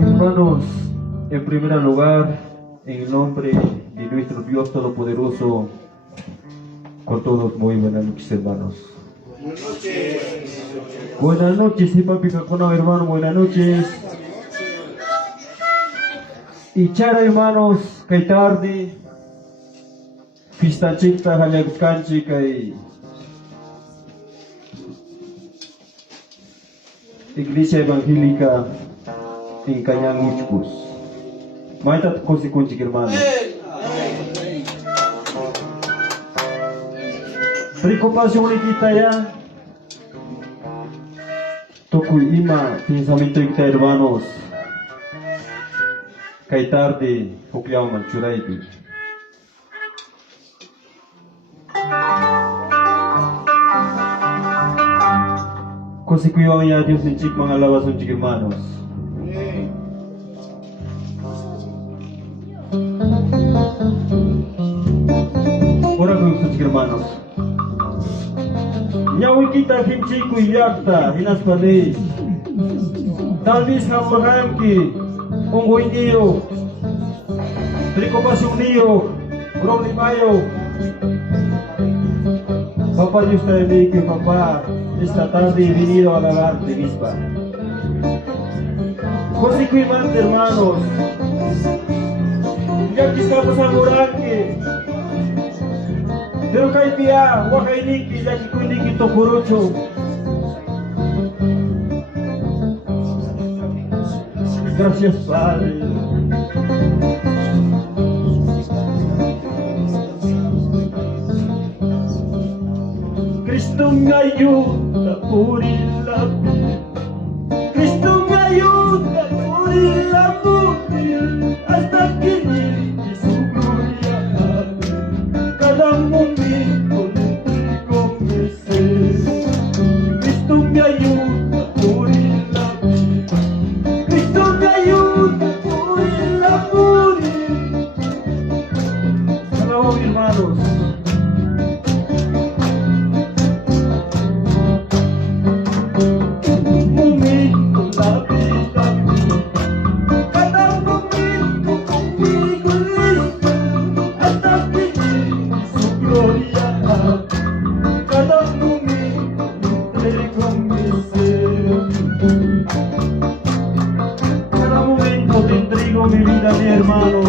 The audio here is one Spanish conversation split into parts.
Hermanos, en primer lugar, en el nombre de nuestro Dios Todopoderoso, con todos muy buenas noches, hermanos. Buenas noches. Buenas noches, papi Cacono, hermano, buenas noches. Y chara, hermanos, que tarde, fiesta chica, halaguscanchi, que Iglesia Evangélica en Cañán Muchcus. Maita consecuencia, hermano. Preocupación kita ya. Toku ima pensamiento kita, hermanos. Kay tarde, hukyao manchuraibi. Consecuiwan ya Dios en chik mga lawas ng chik, hermanos. Ora con sus hermanos. Yawi kita himchiku yakta hinas padis. Tal vez hambraham ki unggoy niyo. Preocupación niyo. Problema yo. Papá Dios te bendiga, papá. Esta tarde he venido a alabarte, misma. Consecuiman, hermanos. Ya que estamos al moranque. Pero kay pia, wakay niki, ya que kuniki tokurocho. Gracias, Padre. Cristo me ayuda por el amor. Cristo me ayuda por el amor. Hasta que llegue su gloria. Cada momento con mi ser. Cristo me ayuda por el amor. Cristo me ayuda por el amor. Alabamos, hermanos. Cada momento te entrego mi vida, mi hermano.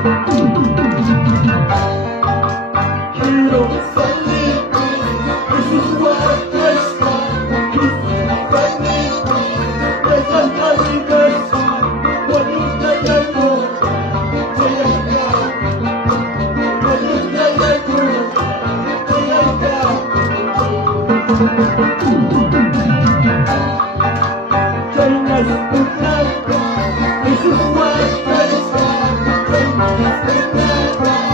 Quiero salir de sus guardias, de esas amigas, bonita y hermosa, bonita y hermosa, reinas de blanco, de sus guardias, reinas de blanco.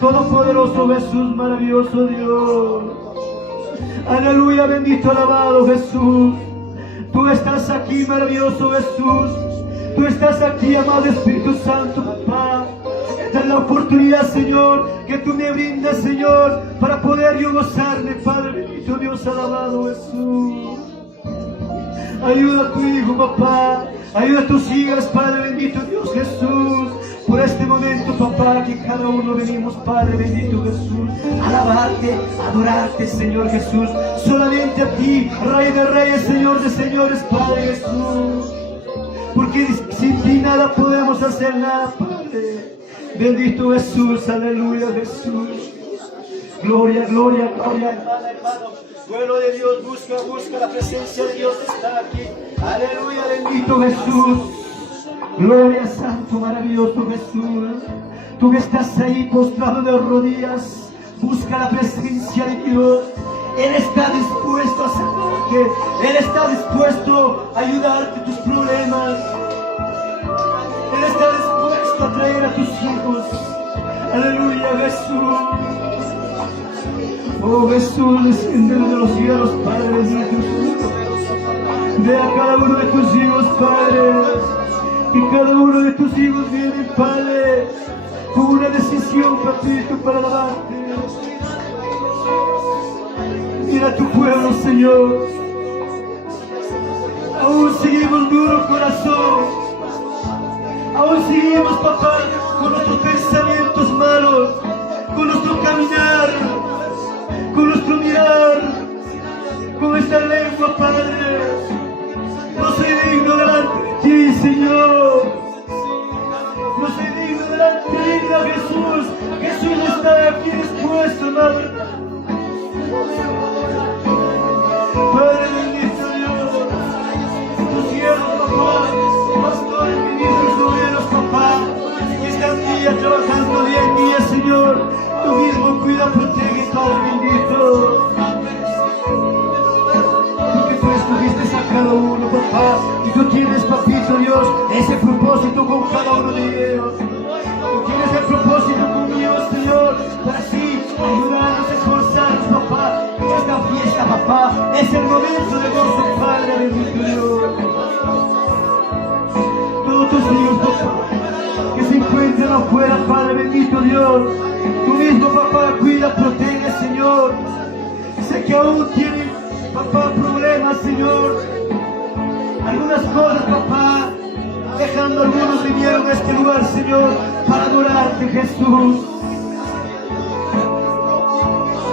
Todopoderoso Jesús, maravilloso Dios. Aleluya, bendito, alabado Jesús. Tú estás aquí, maravilloso Jesús. Tú estás aquí, amado Espíritu Santo, papá. Esta es la oportunidad, Señor, que tú me brindas, Señor, para poder yo gozarme, Padre bendito, Dios, alabado Jesús. Ayuda a tu hijo, papá. Ayuda a tus hijas, Padre bendito, Dios Jesús. Por este momento, papá, que cada uno venimos, Padre bendito Jesús, a alabarte, a adorarte, Señor Jesús. Solamente a ti, Rey de Reyes, Señor de Señores, Padre Jesús. Porque sin ti nada podemos hacer nada, Padre. Bendito Jesús, aleluya, Jesús. Gloria, gloria, gloria, hermano. Pueblo de Dios, busca la presencia de Dios, está aquí. Aleluya, bendito Jesús. Gloria, santo, maravilloso Jesús. Tú que estás ahí postrado de rodillas, busca la presencia de Dios. Él está dispuesto a sanarte. Él está dispuesto a ayudarte tus problemas. Él está dispuesto a traer a tus hijos. Aleluya, Jesús. Oh Jesús, desciende de los cielos, Padre bendito. Ve a cada uno de tus hijos, Padre. Y cada uno de tus hijos viene, Padre, con una decisión, papito, para alabarte. Mira tu pueblo, Señor. Aún seguimos duro corazón. Aún seguimos, papá, con nuestros pensamientos malos, con nuestro caminar, con nuestro mirar, con esta lengua, Padre. No soy digno delante de ti, Señor. No soy digno delante de ti, Jesús. Jesús está aquí dispuesto, Madre. Padre bendito Dios, tus siervos, papá, pastores, ministros, obreros, papá, que están día trabajando día en día, Señor. Tú mismo cuida, protege, Padre bendito. Porque tú escogiste a cada uno, papá, y tú tienes, papito Dios, ese propósito con cada uno de ellos. Tú tienes el propósito conmigo, Señor, para así ayudarnos, esforzarnos, papá. Esta fiesta, papá, es el momento de gozo, Padre bendito Dios. Todos tus hijos, papá, que se encuentran afuera, Padre bendito Dios. Tú mismo, papá, cuida, protege, Señor. Sé que aún tienen, papá, problemas, Señor. Algunas cosas, papá, dejando algunos vinieron a este lugar, Señor, para adorarte, Jesús.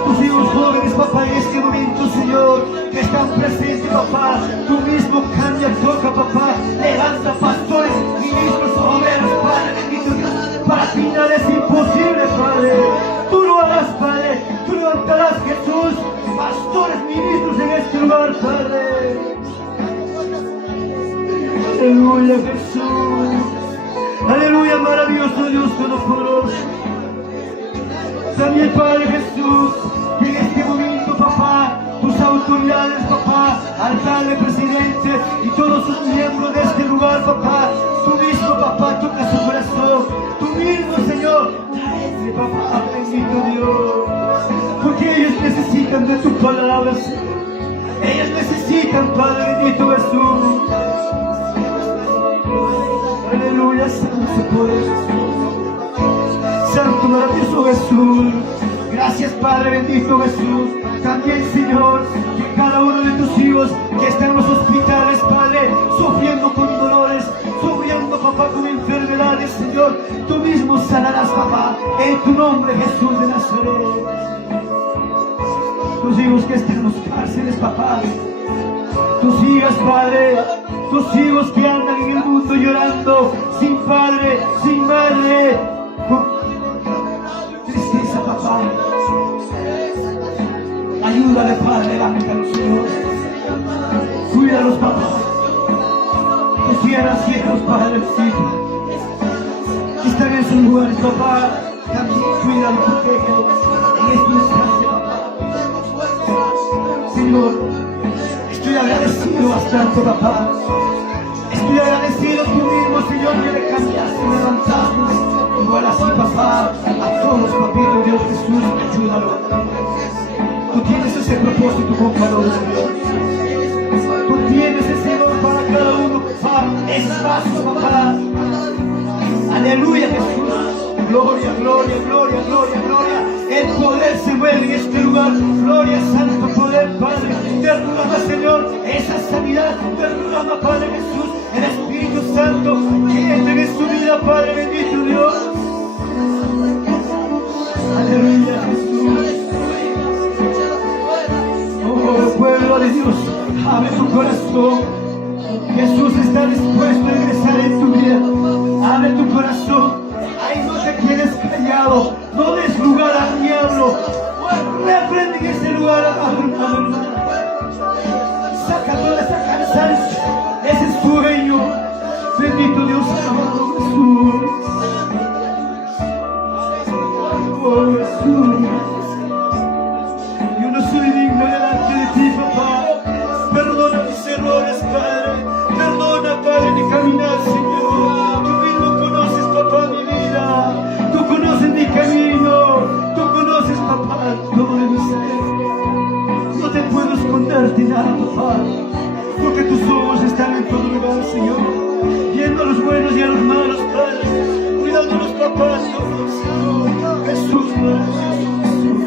Tus hijos jóvenes, papá, en este momento, Señor, que están presentes, papá, tú mismo cambia, toca, papá, levanta pastores, ministros, obreros, Padre bendito Dios. Para ti nada es imposible, Padre. Tú lo harás, Padre. Tú levantarás, Jesús, pastores, ministros en este lugar, Padre. Aleluya, Jesús. Aleluya, maravilloso Dios todopoderoso. También, Padre Jesús, que en este momento, papá, tus autoridades, papá, alcalde, presidente y todos sus miembros de este lugar, papá, tú mismo, papá, toca su corazón. Tú mismo, Señor, tráete, papá, bendito Dios. Porque ellos necesitan de tu palabra, Señor. Ellos necesitan, Padre bendito Jesús. Aleluya, santo poderoso. Santo maravilloso Jesús. Gracias, Padre bendito Jesús. También, Señor, que cada uno de tus hijos que están en los hospitales, Padre, sufriendo con dolores, sufriendo, papá, con enfermedades, Señor, tú mismo sanarás, papá, en tu nombre, Jesús de Nazaret. Tus hijos que están en los cárceles, papá, tus hijas, Padre, tus hijos que andan en el mundo llorando, sin padre, sin madre, con tristeza, papá. Ayúdale, Padre, levántalos, Señor. Cuídalos, papá. Que sigan ciegos, Padre, que están en sus lugares, papá. También cuídalos, protégelos en este instante, papá. Señor, estoy agradecido bastante, papá. Estoy agradecido tú mismo, Señor, que le cambiaste, me levantaste. Igual así, papá, a todos, papito Dios Jesús, ayúdalo. Tú tienes ese propósito con cada uno, Dios. Tú tienes ese don para cada uno, papá. Espacio, papá. Aleluya, Jesús. Gloria, gloria, gloria, gloria, gloria. El poder se mueve en este lugar. Gloria, santo poder, Padre. Derrama, Señor, esa sanidad. Derrama, Padre Jesús, el Espíritu Santo que entre en su vida, Padre bendito Dios. Aleluya, Jesús. Oh, pueblo de Dios, abre tu corazón. Jesús está dispuesto a regresar en tu vida. Abre tu corazón. Ahí no te quedes callado. No des lugar al diablo. Reprende en ese lugar a saca toda esa cansancio, ese sueño. Bendito Dios, amado Jesús. Oh, Jesús. Yo no soy digno delante de ti, papá. Perdona mis errores, Padre. Perdona, Padre, mi caminar, Señor. Tú mismo conoces, papá, mi vida. Tú conoces mi camino. Tú conoces, papá, todo de mi ser. No te puedo esconderte nada, papá. Porque tus ojos están en todo lugar, Señor. Viendo a los buenos y a los malos, Padre. Cuidando a los papás, todos, Señor. Jesús, maravilloso Jesús.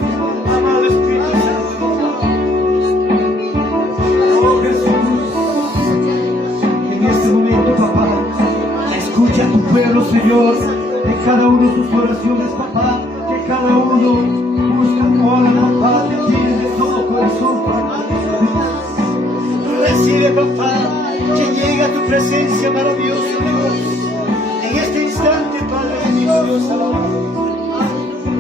Amado Espíritu Santo. Señor, de cada uno de sus oraciones, papá, que cada uno busca, ora, papá, te pide de todo corazón, papá. Recibe, papá, que llegue a tu presencia maravillosa, Dios. En este instante, Padre bendito, Dios alabado.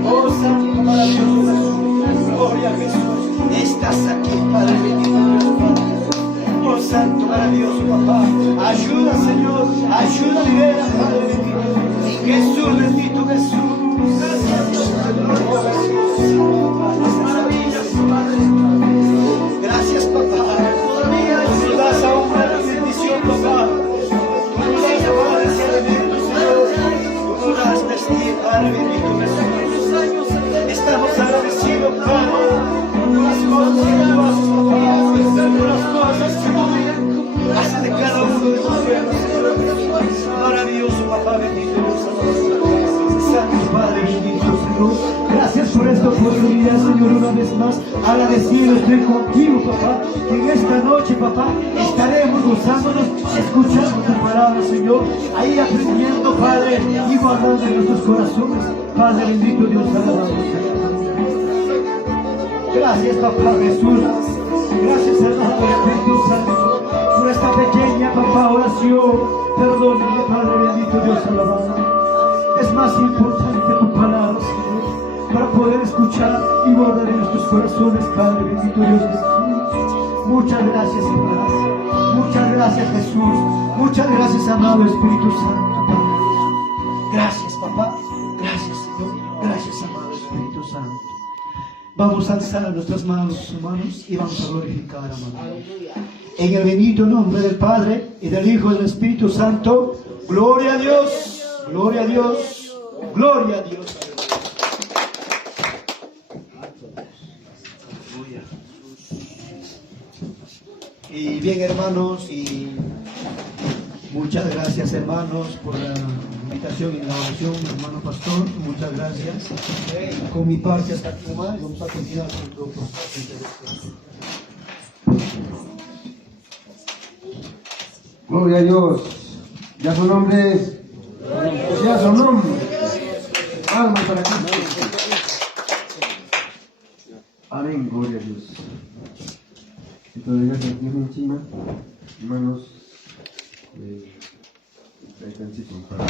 Oh, Santo, maravilloso Jesús. Gloria a Jesús. Estás aquí, Padre bendito, Dios. Oh, Santo, maravilloso, papá. Ayuda, Señor. Ayuda, libera, Padre bendito. Jesús, bendito Jesús. Gracias, Dios. Maravillas, Padre. Gracias, papá. Tú das a una bendición, papá. Tú das a Padre alimento, Señor. Tú das vestir, Padre bendito Jesús. Estamos agradecidos, Padre, por las cosas que tú haces, papá, por las cosas que tú haces de cada uno de tus hijos. Maravilloso, papá bendito Dios. Santo Padre bendito Señor. Gracias por esta oportunidad, Señor, una vez más. Agradecido estoy contigo, papá. Que en esta noche, papá, estaremos gozándonos, escuchando tu palabra, Señor. Ahí aprendiendo, Padre, y guardando en nuestros corazones. Padre bendito Dios, alabado. Gracias, papá Jesús. Gracias, hermano Espíritu Santo, por esta pequeña, papá, oración. Perdóname, Padre bendito Dios, alabado. Es más importante tu palabra, Señor, para poder escuchar y guardar en nuestros corazones, Padre bendito Dios Jesús. Muchas gracias, Padre. Muchas gracias, Jesús. Muchas gracias, amado Espíritu Santo, Padre. Gracias, papá. Gracias, Señor. Gracias, amado Espíritu Santo. Vamos a alzar nuestras manos, hermanos, y vamos a glorificar, amado. En el bendito nombre del Padre, y del Hijo, y del Espíritu Santo. Gloria a Dios. Gloria a Dios. Gloria a Dios. Y bien, hermanos, y muchas gracias, hermanos, por la invitación y la oración, hermano pastor. Muchas gracias. Con mi parte hasta aquí más, vamos a continuar con el grupo. Gloria a Dios. Ya su nombre. Ya su nombre. Alma para Cristo. Amén. Gloria a Dios. Y todavía se tiene encima, hermanos. Ahí están chicos para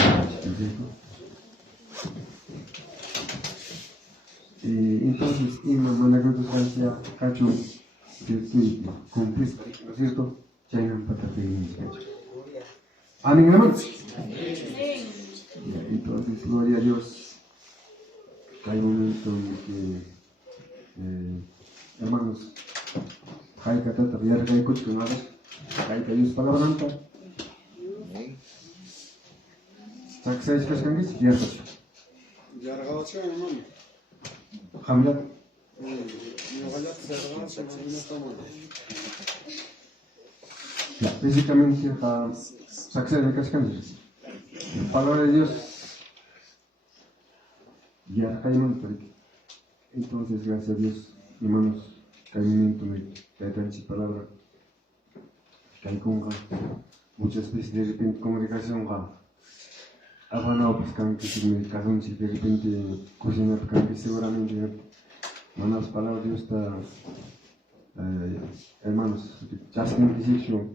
entonces, hermana, que tú sabes, cacho, que cumplís, ¿no es cierto? Chainan patatines, cacho. Amén, hermanos. Entonces, gloria a Dios. Hay un momento en que, hermanos, hay que tratar de arreglar con tu madre, hay que ayudar para la blanca. ¿Sabes qué es que es? Ya está. Ya arreglaste, hermano. Hamlet. Físicamente, ¿sabes qué es que es? La palabra de Dios. Ya hay un momento. Entonces, gracias a Dios, hermanos, que hay un momento que hay tanta palabra, que hay con muchas veces de repente comunicación hablando pues que comunicación si de repente cocina porque seguramente malas palabras Dios está hermanos ya se me dice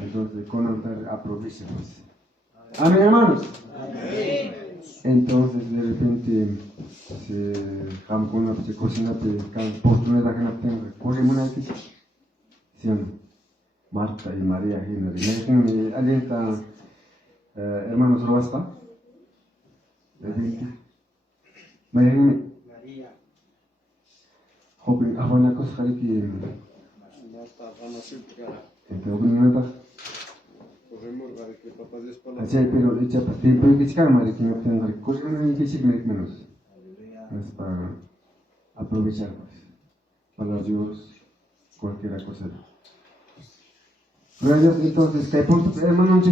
entonces con altar aprovecha pues amén hermanos amén. Entonces de repente se campona se cocina pero oportunidad que no tenga corre una vez Marta y María Henry alienta hermanos Robasta María joven ahora cosa que así pero dicha tiempo que chica María que no tenga cosa no hay que menos es para aprovechar para Dios cualquier cosa. Gracias, entonces, ¿qué punto? Hermano,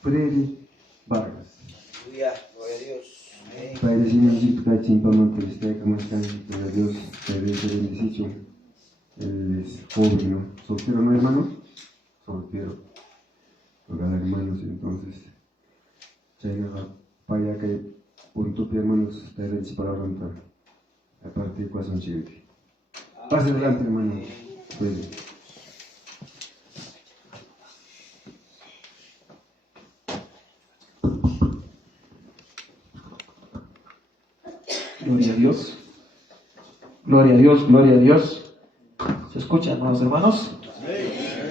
Freddy Vargas. Gloria a Dios. Padre, Señor, si tú caes en pamón, que esté como está, gloria a Dios, te bendice. Él es joven, ¿no? Soltero, ¿no, hermano? Soltero. Hogar, hermanos, entonces, Chaynaqa paya kay puntupi, hermanos, traerán palabra a partir del corazón chile. Pase adelante, hermano. Puede. Gloria a Dios. Gloria a Dios, gloria a Dios. ¿Se escucha, hermanos?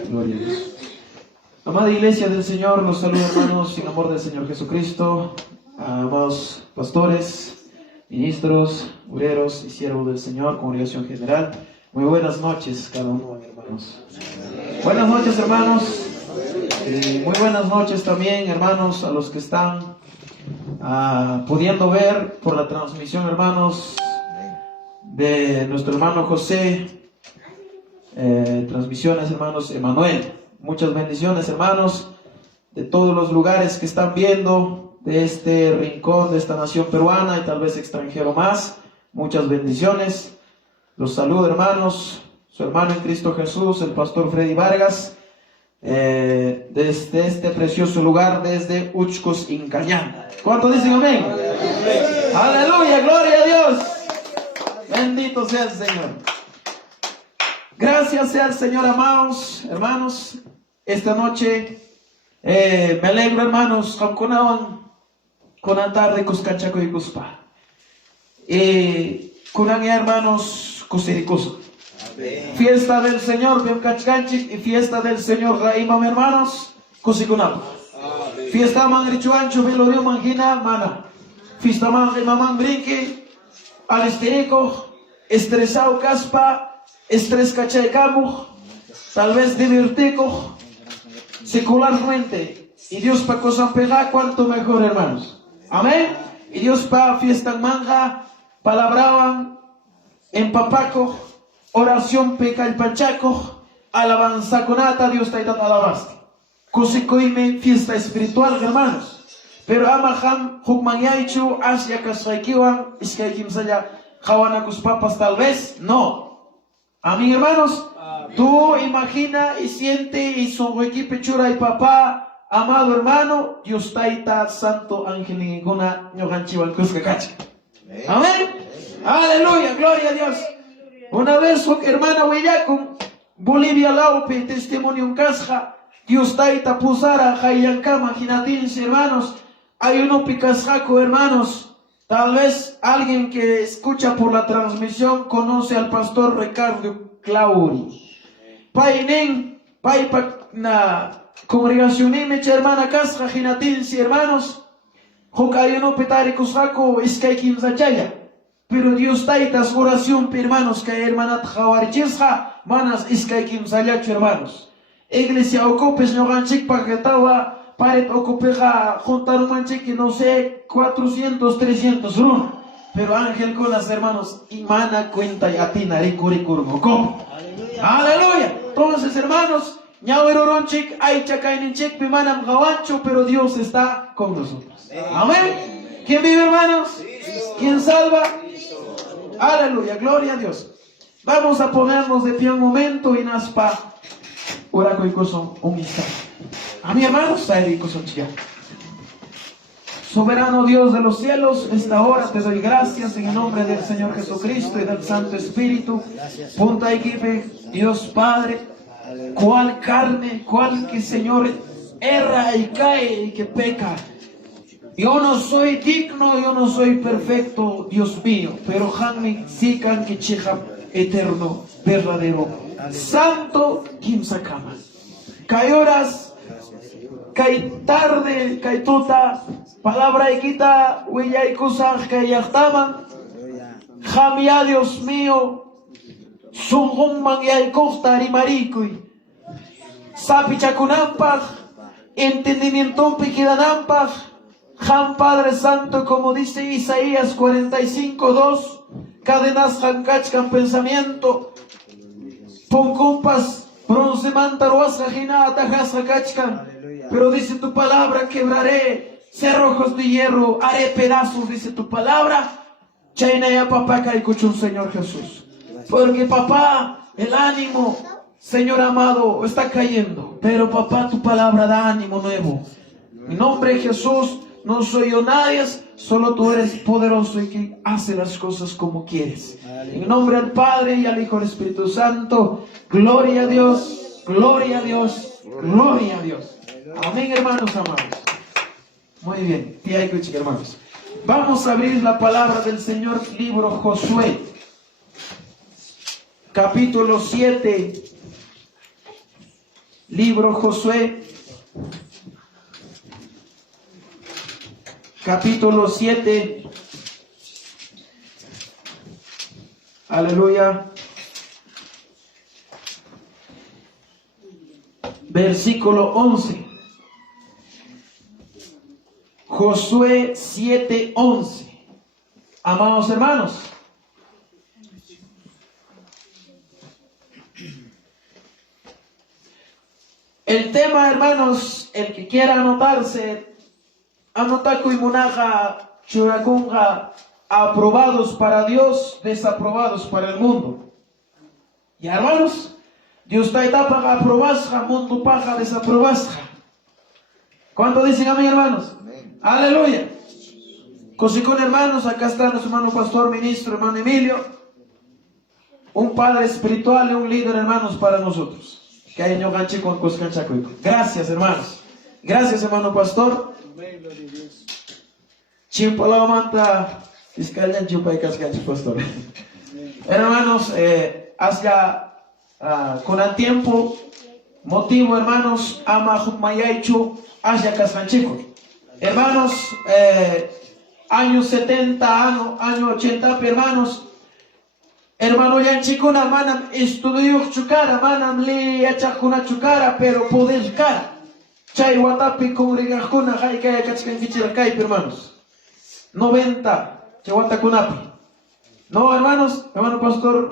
Gloria a Dios. Amada Iglesia del Señor, los saludo, hermanos, en amor del Señor Jesucristo. Amados pastores, ministros, obreros y siervos del Señor, congregación general. Muy buenas noches, cada uno, hermanos. Buenas noches, hermanos. Muy buenas noches también, hermanos, a los que están pudiendo ver por la transmisión, hermanos, de nuestro hermano José, transmisiones, hermanos, Emanuel. Muchas bendiciones, hermanos, de todos los lugares que están viendo, de este rincón, de esta nación peruana y tal vez extranjero más. Muchas bendiciones. Los saludo, hermanos, su hermano en Cristo Jesús, el pastor Freddy Vargas, desde este precioso lugar, desde Uchcos, Incayán. ¿Cuánto dicen amén? Aleluya, gloria a Dios. Bendito sea el Señor. Gracias sea el Señor, amados hermanos. Esta noche me alegro, hermanos, con la tarde Cuscachaco y Cuspa. Con hermanos Cusiricusa. Fiesta del Señor Biamcachcanchik y fiesta del Señor Raimam, hermanos, Cusicunapa. Fiesta Mangrichuancho, Velorio Mangina, Mana. Fiesta Mamán Brinque, Alesterico, estresado Caspa, estrés Cachaicamu, tal vez divertico, secularmente. Y Dios para cosas pega, cuanto mejor, hermanos. Amén. Y Dios para fiesta manga, palabraban en papaco, oración peca el pachaco, alabanza conata, Dios taita alabaste. Cosicoime, fiesta espiritual, hermanos. Pero amaham, hukmanyaichu, asya kasraikiwan, iskaikim saya, jawanakus papas tal vez, no. Amén, hermanos. Tú imagina y siente y sonreí pechura y papá, amado hermano, Dios taita, santo ángel ninguna, ñoganchiwan kuskakachi. Amén. Aleluya, gloria a Dios. Una vez, hermana Huillacum, Bolivia Laupe, testimonio en Casja, Dios taita pusara, Jayancama, Ginatinse, hermanos, hay uno picasjaco, hermanos. Tal vez alguien que escucha por la transmisión conoce al pastor Ricardo Clauri. Painen, na congregación mecha hermana Casja, Ginatinse, hermanos, Jocayuno petari cusjaco, Iskaikim Zachaya. Pero Dios taitas oración, hermanos, que hermanat jawarichisja, manas Iskaikim Zayacho, hermanos. Iglesia ocupes no ganchik paquetawa, paret ocupeja juntar un manchik que no sé, 400, 300 run. Pero ángel con las hermanos, imana cuenta y atina ricuricurmo. Aleluya. Entonces, hermanos, ñaweroronchik, aichakaininchik, pimanam jawancho, pero Dios está con nosotros. Amén. ¿Quién vive, hermanos? ¿Quién salva? Aleluya, gloria a Dios. Vamos a ponernos de pie un momento y naspa. Oraco y coso un instante. A mi hermano, Sairi Cosochia. Soberano Dios de los cielos, esta hora te doy gracias en el nombre del Señor Jesucristo y del Santo Espíritu. Punta equipe, Dios Padre, cual carne, cual que Señor erra y cae y que peca. Yo no soy digno, yo no soy perfecto, Dios mío, pero Hanmi sikan que cheja eterno, verdadero, santo, Kim Sakama. Kay horas, kay tarde, kay tuta, palabra equita, huella y cosas que yachtaman, Jamia, Dios mío, Sunhumman y ay costa arimaricuy, Sapichakunampaj, entendimiento piquidanampaj. Han Padre Santo, como dice Isaías 45:2, cadenas hankachkan pensamiento, poncumpas, bronce mantaruas jajina atajas hakachkan, pero dice tu palabra, quebraré cerrojos de hierro, haré pedazos, dice tu palabra, chainaya papá caikuchun, Señor Jesús, porque papá, el ánimo, Señor amado, está cayendo, pero papá, tu palabra da ánimo nuevo, en nombre de Jesús. no soy yo nadie, solo tú eres poderoso y que hace las cosas como quieres. En el nombre del Padre y al Hijo y al Espíritu Santo, gloria a Dios, gloria a Dios, gloria a Dios. Amén, hermanos amados. Muy bien, tía y cuchica, hermanos. Vamos a abrir la palabra del Señor, libro Josué, capítulo 7. Libro Josué, capítulo 7. Aleluya. Versículo 11. Josué 7:11. Amados hermanos, el tema, hermanos, el que quiera anotarse, anotaku y monaja, churakunga, aprobados para Dios, desaprobados para el mundo. Y hermanos, Dios está etapa aprobasja, mundo paja desaprobasja. ¿Cuánto dicen amén, hermanos? Amén. Aleluya. Cosicón, hermanos, acá está nuestro hermano pastor, ministro, hermano Emilio, un padre espiritual y un líder, hermanos, para nosotros. Gracias, hermanos. Gracias, hermano pastor. Pastor. Hermanos, hacia con el tiempo, motivo, hermanos, ama Jukmayaichu, hacia Cascanchico. Hermanos, años 70, año 80, hermanos. Hermano Yanchikuna manam estudio chukara, manam li echakuna chukara, pero poder cara. Chay watapi congregajuna, jaikaya kachkan kichirkai, hermanos. 90, chawatakunapi. No, hermanos, hermano pastor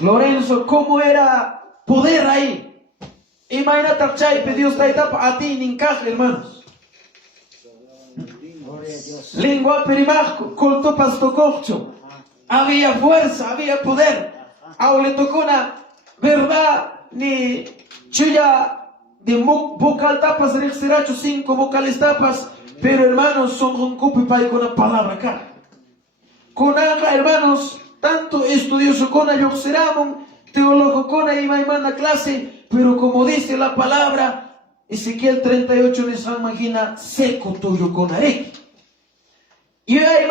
Lorenzo, ¿cómo era poder ahí? Imagínate, chay, Dios da etapa a ti, nincaje, hermanos. Lengua perimajo, colto pasto cocho. Había fuerza, había poder. Ahora le tocó una verdad ni chuya de vocal tapas, el seracho 5 vocales tapas, pero hermanos son un cupi para con una palabra acá. Con aga, hermanos, tanto estudioso con a yoxeramon, teólogo con a imaimana clase, pero como dice la palabra, Ezequiel 38 de San Magina, seco tuyo con arek. Y hay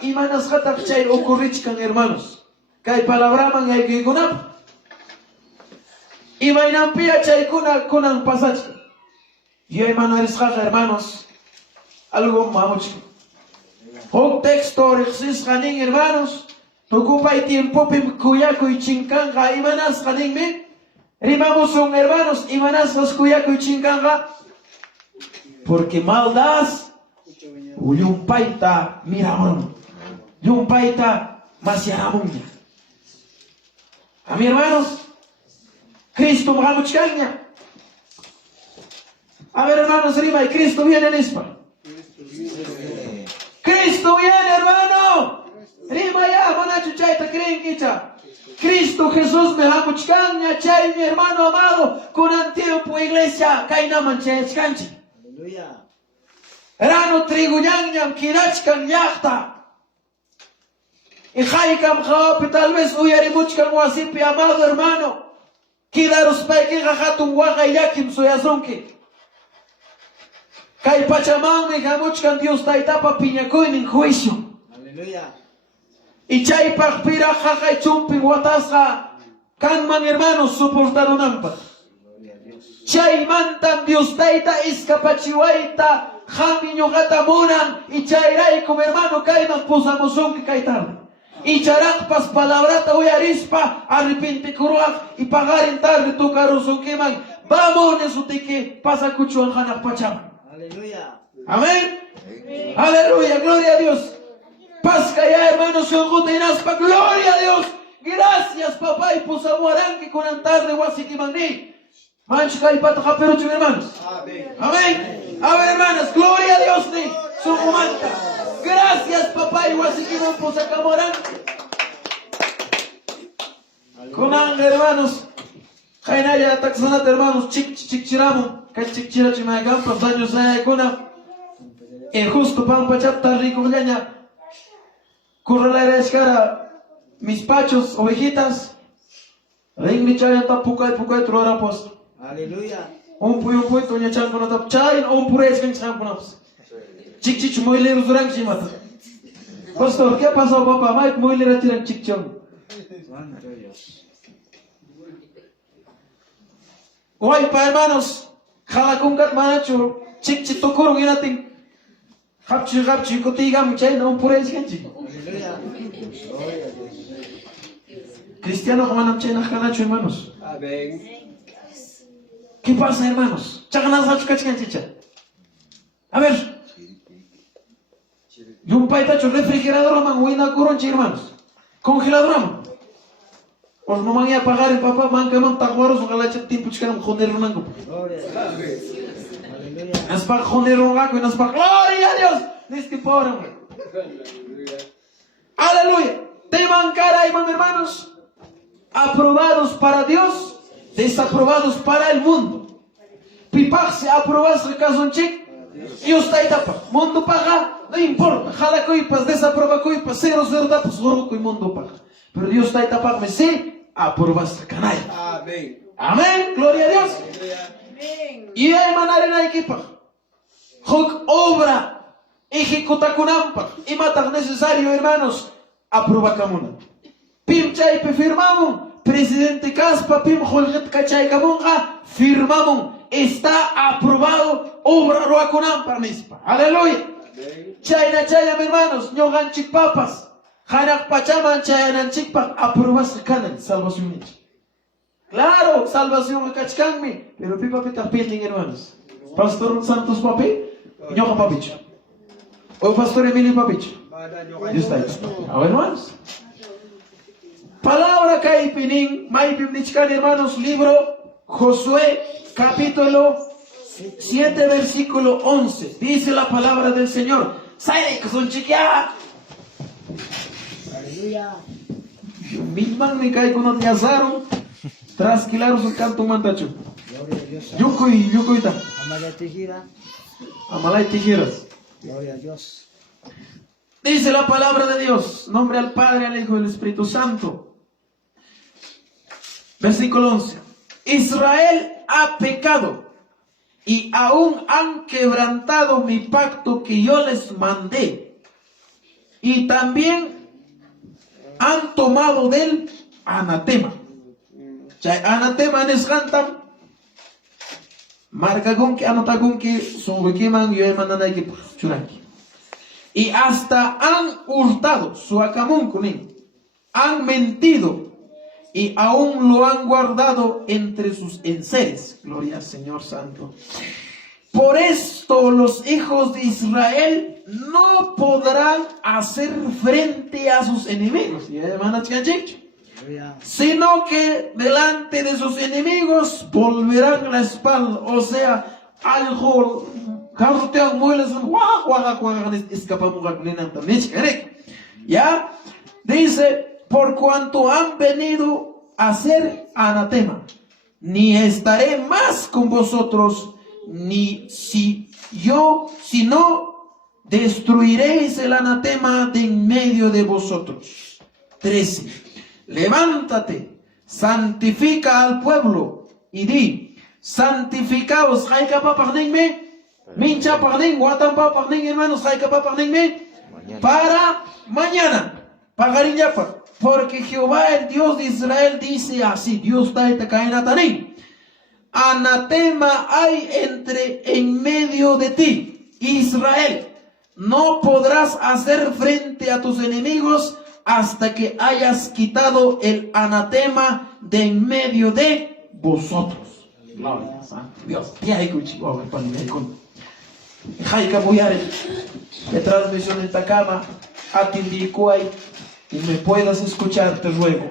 imanas hatak chay ocurrichkan, hermanos. Kay palabraman hay que gunap. Y mainampia chay kunan pasachka. Y hay manas hermanos. Algo mamuchka. Un texto exis hanin, hermanos. Tocupa y tiempo pim cuyaco y chincanga. Imanas hanin me. Rimamos son hermanos. Imanas los cuyaco y chincanga. Porque maldas. Uyumpaita miramon, yumpaita masiaramunya. A mi hermanos, Cristo Mohamuchkaña. A ver, hermanos, rima, y Cristo viene en ispa. Cristo viene, hermano. Rima ya, manachu chaita creen kicha. Cristo Jesús Mohamuchkaña, chay, mi hermano amado, con tiempo iglesia, kaina manchechkanchi. Aleluya. Rano trigo ñam kirachkan yachta. Y jaikam jaopi tal vez uyarimuchkan wasipi, amado hermano. Kilaros paiki jajatun waja yakim suyazonki. Kai pachamami jamuchkan Dios taitapa piñakoin en juicio. Aleluya. Y chay pachpira jajay chumpi watasga. Kanman hermanos soportaron ampa. Chay mantan Dios taita escapachiwaita. Jami ñogata monan y chairay como hermano caiman posamosón que caitarde. Y charakpas palabrata hoy arispa arrepente curuaj y pagar en tarde tocaron son queman. Vamos en su tique pasa cuchuan janak pacham. Aleluya. Amén. Aleluya, gloria a Dios. Pasca ya hermanos son gotenaspa, gloria a Dios. Gracias papá y posamuaranque con antar de guasiquimandí. Manchka y pataja perucho, hermanos. Amén. Amén. A ver, hermanas, gloria a Dios de su manta. Gracias, papá, y guasiquimón por sacamorán. Con hermanos. Jainaya taxanat, hermanos, chichiramo. Kachikchira chimagampas, años kuna. El justo pan pachata rico yaña. Correla escara mis pachos, ovejitas. Ring chaya tap pukai trora pos. Aleluya. Un puy tonya chan kuna tap chay un pures kan chan kuna pos. Chich moiler durang chimata. Pastor, ¿qué pasó papá? Mike moiler atiran chichon. Santo Dios. Guaypa hermanos, jalakungat manacho, chichi tokurung inating. Hapchi kotigam chay un pures kan chi. Aleluya. Gloria a Dios. Cristiano como chay nakanacho hermanos. Amén. ¿Qué pasa hermanos? Chaganas hachukachkan chicha. A ver. Y un paitacho refrigerador man, huina coronchi hermanos. Congelador man. Pues no van a pagar el papá, man que man taguaros o galacha tiempo chican joder runango. Gloria a Dios. Aleluya. Nas pa joder runango y nas pa gloria a Dios. Neste pobre man. Aleluya. Te man cara y man hermanos. Aprobados para Dios, desaprobados para el mundo. Pipaxe aprobados el caso en chic. Y usted tapa, mundo paga, no importa, jala coipas, desaproba coipas, 0 tapas, gorro y mundo paga. Pero Dios está tapa, me sé, aprobaste canal. Amén. Amén, gloria a Dios. Aleluya. Y hay manar en la equipa. Hok obra, ejecuta con ampa, y mata necesario, hermanos, aproba camuna. Pim chay firmamos, presidente Caspa, pim holget cachay camonga, firmamos. Está aprobado obra roa con ampa mispa. Aleluya. Chayna, mi hermanos, ñogan papas. Hanak pachaman chayanan chikpa. Aprobas canan, salvación. Claro, salvación acachcanme. Pero pipa pita pending, hermanos. Pastor Santos papi, ñoga papicho. O Pastor Emilio papicho. Dios está ahí. A ver, hermanos. Palabra caipinin, maipim nichkan, hermanos, libro Josué, capítulo 7, versículo 11. Dice la palabra del Señor. ¡Sale, que son chiquia! Aleluya. Misman me cae con otro trasquilaros el canto mantacho. Gloria a Dios. Yukoita. Amaya Tejira. Amalay tijeras. Gloria a Dios. Dice la palabra de Dios. Nombre al Padre, al Hijo y al Espíritu Santo. Versículo 11. Israel ha pecado y aún han quebrantado mi pacto que yo les mandé. Y también han tomado del anatema. Anatema nesgantam. Marca con que anotagon que son wikiman y mandan que churanki. Y hasta han hurtado su acamón con él. Han mentido. Y aún lo han guardado entre sus enseres. Gloria al Señor Santo. Por esto los hijos de Israel no podrán hacer frente a sus enemigos. Sino que delante de sus enemigos volverán la espalda. O sea, algo ya dice, por cuanto han venido a ser anatema, ni estaré más con vosotros, sino destruiréis el anatema de en medio de vosotros. 13. Levántate, santifica al pueblo y di, santificaos, mincha parning, guatampa parning, hermanos, para mañana. Pagarín yapa, porque Jehová el Dios de Israel dice así, Dios está caen anatema hay en medio de ti, Israel, no podrás hacer frente a tus enemigos hasta que hayas quitado el anatema de en medio de vosotros. Gloria a Santo Dios. De transmisión en Tacama, Atindicuay, y me puedas escuchar, te ruego.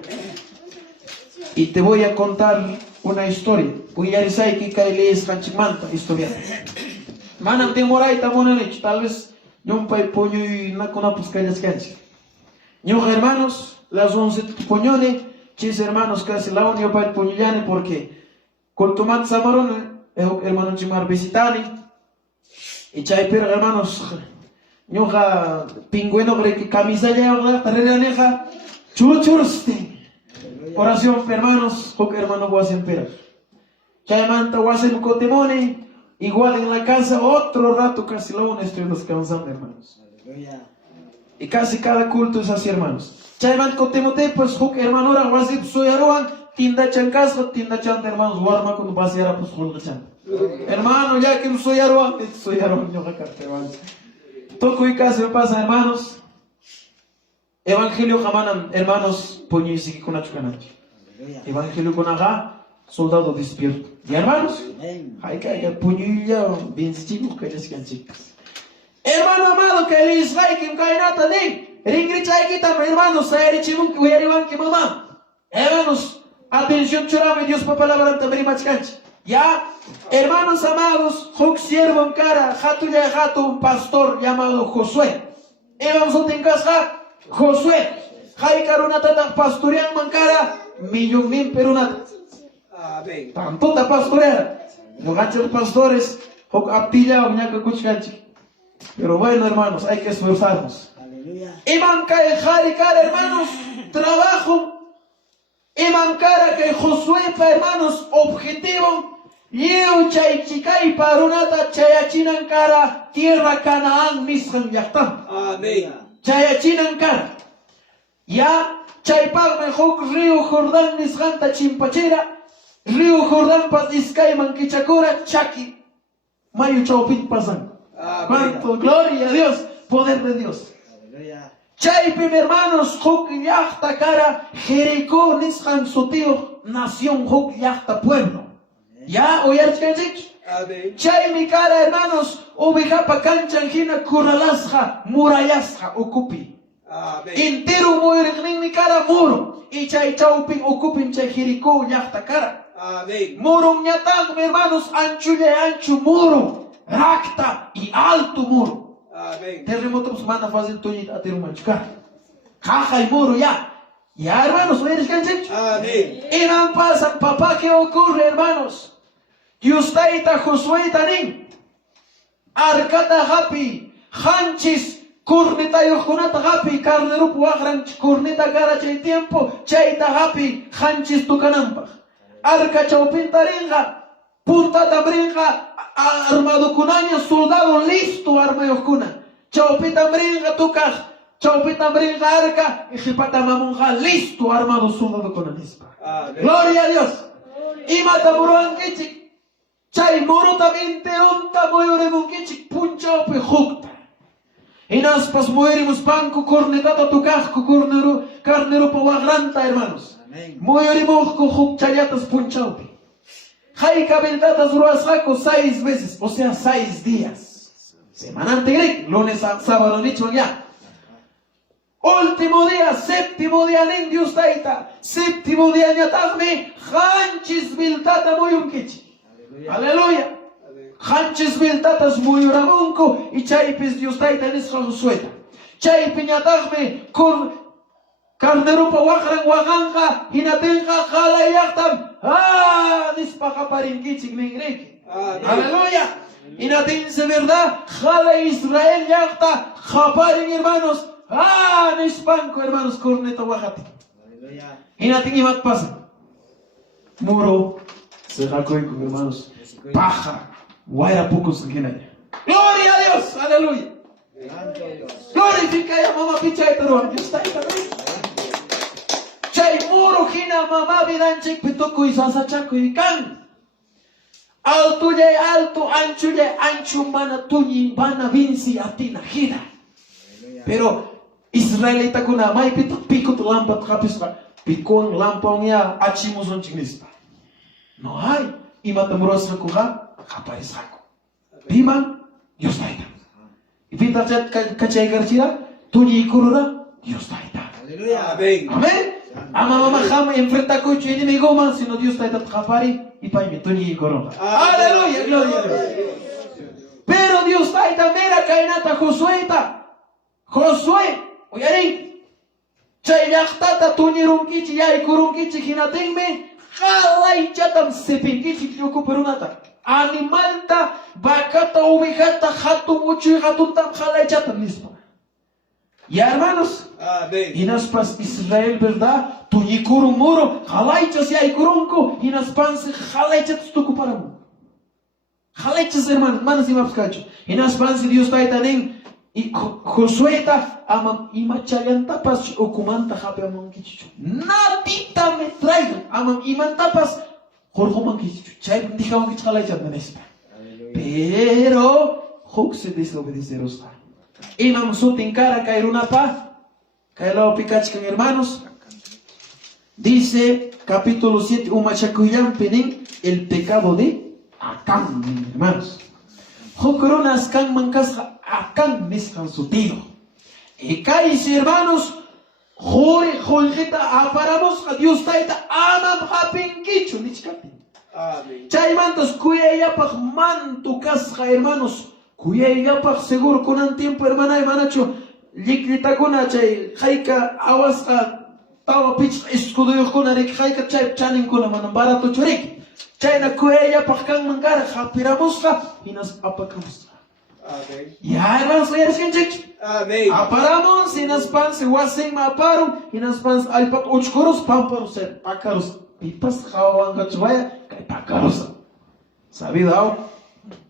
Y te voy a contar una historia. Voy a decir que lees Ranchimanta, historia. Manam de Moraita Monalech, tal vez no un paipoño y una con una puscayas cancha. Ño hermanos, las 11 poñones, chis hermanos casi la unión paipoñollane porque con tomat samarone, hermano chimar visitani, Y chay pero hermanos, ñoja pingüino que camisa ya tarelaneja chuchurste. Oración hermanos, porque hermano voy a hacer chay manta voy a hacer cotemone. Igual en la casa otro rato casi lo estoy descansando hermanos. Aleluya. Y casi cada culto es así hermanos. Chay man cotemote pues hook hermano ahora voy a hacer soy aruan tinda chancasco tinda chanta hermanos guarma cuando va a ser pues hook chan. Hermano ya que soy aruan yo acá hermanos. Toco y casi me pasa hermanos. Evangelio jamanan hermanos poñi y sigue con achucanachi. Evangelio con ajá. Soldado despierto. ¿Y hermanos? Amén. Hay que puñilla bien chico que les chicas. Hermano amado que el Israel que cainata de ringricha que tam hermanos saere chimun que huyariwan que mamá. Hermanos, atención chorame Dios para palabra también machcanchi. Ya, hermanos amados, Hok siervo en cara, un pastor llamado Josué. Vamos a tener Josué. Hay carunata pastorean mankara, millón perunata. Amén. Tanto da pastorera. Los pastores, aptilla o ñaca cuchcachi. Pero bueno, hermanos, hay que esforzarnos. Aleluya. Y manca el jaricar, hermanos, trabajo. Y mancara que Josué, hermanos, objetivo. Yeu chay chicay parunata chayachinan cara tierra Canaán misran yachtam. Amén. Chayachinan cara. Ya chaypagme hok río Jordán misranta chimpachera. Río Jordán pas iskay manquichacora chaki. Mayo chaupit pasan. Cuánto gloria a Dios, poder de Dios. Aleluya. Chaypim hermanos, hok yachta cara, Jericó nishan su tío, nación hok yachta pueblo. ¿Ya? ¿Oyar chicos? Amén. Chay mi cara hermanos, ubijapa canchanjina curalasja, murallasja, ocupi. Amén. Entero muere mi cara muro. Y chay chaupin ocupin chay Jericó yachta cara. Amén. Muro ñatang, mi hermanos, ancho muro, recta y alto muro. Amén. Terremotos van a hacer toñit a terumanchucar. Caja y muro ya. Ya hermanos, ¿oyes canchich? Amén. Y no pasan, papá, ¿qué ocurre hermanos? Dios taita Josué tanin. Arcata happy, hanchis, corneta y ojonata happy, carnero puagran, corneta gara chay tiempo, chaita happy, hanchis tu canampa. Arca chaupintaringa, punta tabringa, armado cunaña, soldado listo, arma cuna. Chaupita bringa tukaj, chaupita bringa arca, y jipata mamunja listo, armado soldado cunanispa. Amén. Gloria a Dios. Y mata muruan kichik. Chay moro también teronta moyore munkichik punchao pe jukta. Y naspas moyerimos panco cornetata tukajko carnero pa wagranta hermanos. Amén. Moyerimojko juk chayatas punchao pe. Jai cabeltatas ruasjaco 6 veces, o sea 6 días. Semana anterior, lunes a sábado dicho ya. Último día, séptimo día Dios taita, séptimo día ñatagme, hanchis viltata moyunkichi. Aleluya. Hanchis viltatas moyuramunko y chaypis Dios taita nisra Josueta. Chaypi ñatagme con carnerupa waganja, hinatenja jala yachtam, nispaja parinkichik ningreki. Aleluya. Hinatense verdad, jala Israel yachta, japarin hermanos. Nispanco hermanos, corneta wajati. Aleluya. Y natin imat pasa. Muro, se jacoy con hermanos. Paja, guaya pocos en genaya. Gloria a Dios, aleluya. Santo Dios. Glorifica ya mamá pichay pero Dios está ahí también. Chay muro gina mamá vidanchik pitoco y sansachaco y can. Alto ya alto, ancho ya ancho, mana tuñi, mana vinci atina gira. Pero Israelita kuna mai pikut lampat kapisra pikon lampongnya achimuzon chingnispa. No hay imata murosna kuha kaparisako. Piman Dios taita. Ipita chat kachay garchira tuñi kurura Dios taita. Aleluya. Amén. Amén. Ama mama jama enfrenta coche enemigo man sino Dios taita kapari y paime tuñi kurura. Aleluya, gloria a Dios. Pero Dios taita mera kainata Josué, oyarin, chay yachtata tuñirunkichi, yay kurunkichi, hinatenme, jalay chatam sepinkichi, yuku perunata. animalta, vacata, ovejata, jatu, mucho y jatutam, jalaichata, misma. Ya hermanos, Amén. y nas pas Israel, ¿verdad? Tuñicuru muro, jalaichas y aycurunco, y nas panse jalaichas tucu paramu. Jalaichas hermanos, manas y mapscacho. Y nas panse Dios taitanen, y Josueta, amam, y machayantapas, ocumanta, jape amam kichicho. Natita me traigan, amam, y mantapas, jorjoman kichicho. Chay, dijaban que jalaichas menespa. Pero, Jok se desobedeceron. Imam sutin cara caeruna pa, caerao picachcan hermanos. Dice capítulo 7, umachacuyam penin, el pecado de Acán, hermanos. Jokronas can mancasja Acán miscan su tiro. Y caes hermanos, jore, joljeta, aparamos a Dios taita, amam hapinkicho, nichkati. Amén. Chaymantos kuyayapaj mantu kasja hermanos. Kuyayapaj seguro con tiempo hermana y manacho. Liklitakuna chay, jaika awasqa tawa pich escuduyukuna rik jaika chay chaninkuna manan barato churik. Chayna kuyayapaj kan mangara japiramusqa hinas apakamusqa. Amén. Ya hermanos, ¿leeres quién chich? Amén. Aparamos hinas pans wasen ma aparum hinas pans alpak uchkuros pamparos pakaros pipas jawan gachvaya kay pakaros. ¿Sabido ahora?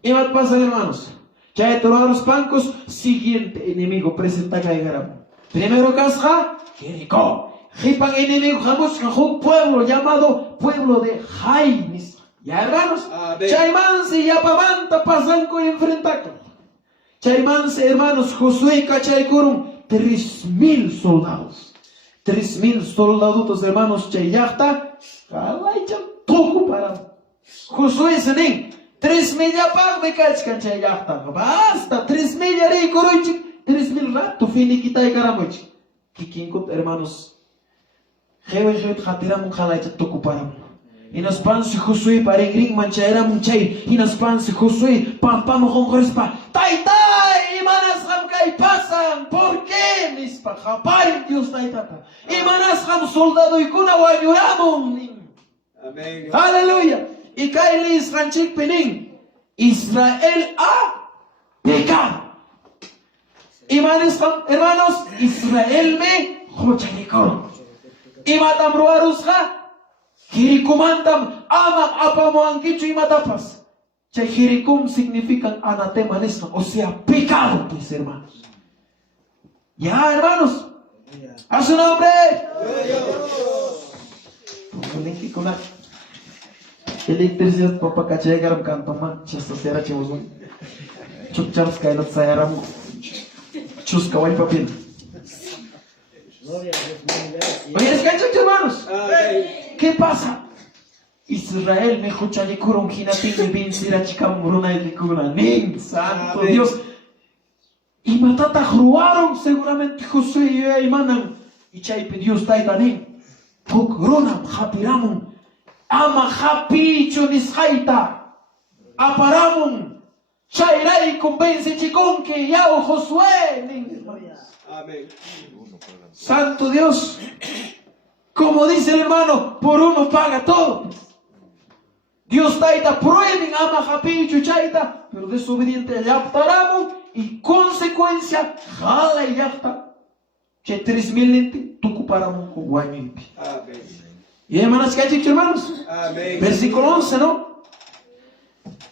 ¿Y qué pasa hermanos? Ya he tomado los bancos, siguiente enemigo presenta Gaigaram. Primero Casja, Jericó. Jipan enemigo, Jamus, un pueblo llamado pueblo de Jaimis. Ya hermanos, Chaimanse y Yapamanta pasan con enfrentaco. Chaimanse hermanos, Josué y Cachaycurum, 3,000 soldados. 3,000 soldados hermanos, Chayachta, Kalaicha, Toku para Josué Senin. 3,000 ya pag me kachkan chay yachta. Basta, 3,000 ya rey koroichik. 3,000 rato finiquita y caramochik. Kikinkot hermanos. Jewe jatiram un jalaicha tokuparam. Y nos panse Josué para ingring manchaera munchay. Y nos panse Josué pam con jorespa. Tai tai, imanas ham kai pasan. ¿Por qué mis pajaparim Dios tai tata? Imanas ham soldado y kuna wanyuramun. Amén. Aleluya. Y Kailis Ranchik Penin, Israel ha pecado. Y hermanos, Israel me jochanikor. Y matam ruarusha, Jirikumandam, amam apamoankichu y matapas. Che Jirikum significan anatema nesca, o sea, pecado, pues hermanos. Ya, hermanos, a su nombre. Electricidad papa kachay garam kantoma chasta sera chewuzun chukchams kainat sayaram chus kawai papel. Oye, escuchen hermanos, ¿qué pasa? Israel me escucha kurum hinatin me bin sira chikam muruna y likuna ning santo Dios y matata jugaron seguramente Josué y Aymanan y chaype Dios taitanin pokronam hapiramun ama hapicho nishaita aparamun chairai convence chicón que yao Josué. Amén. Santo Dios, como dice el hermano, por uno paga todo. Dios taita prueben ama hapicho chaita, pero desobediente yaptaramun y consecuencia jala y yapta che 3,000 lente tucu paramun con guayimpi. Amén. Y hermanos, ¿qué ha dicho hermanos? Amén. Versículo 11, ¿no?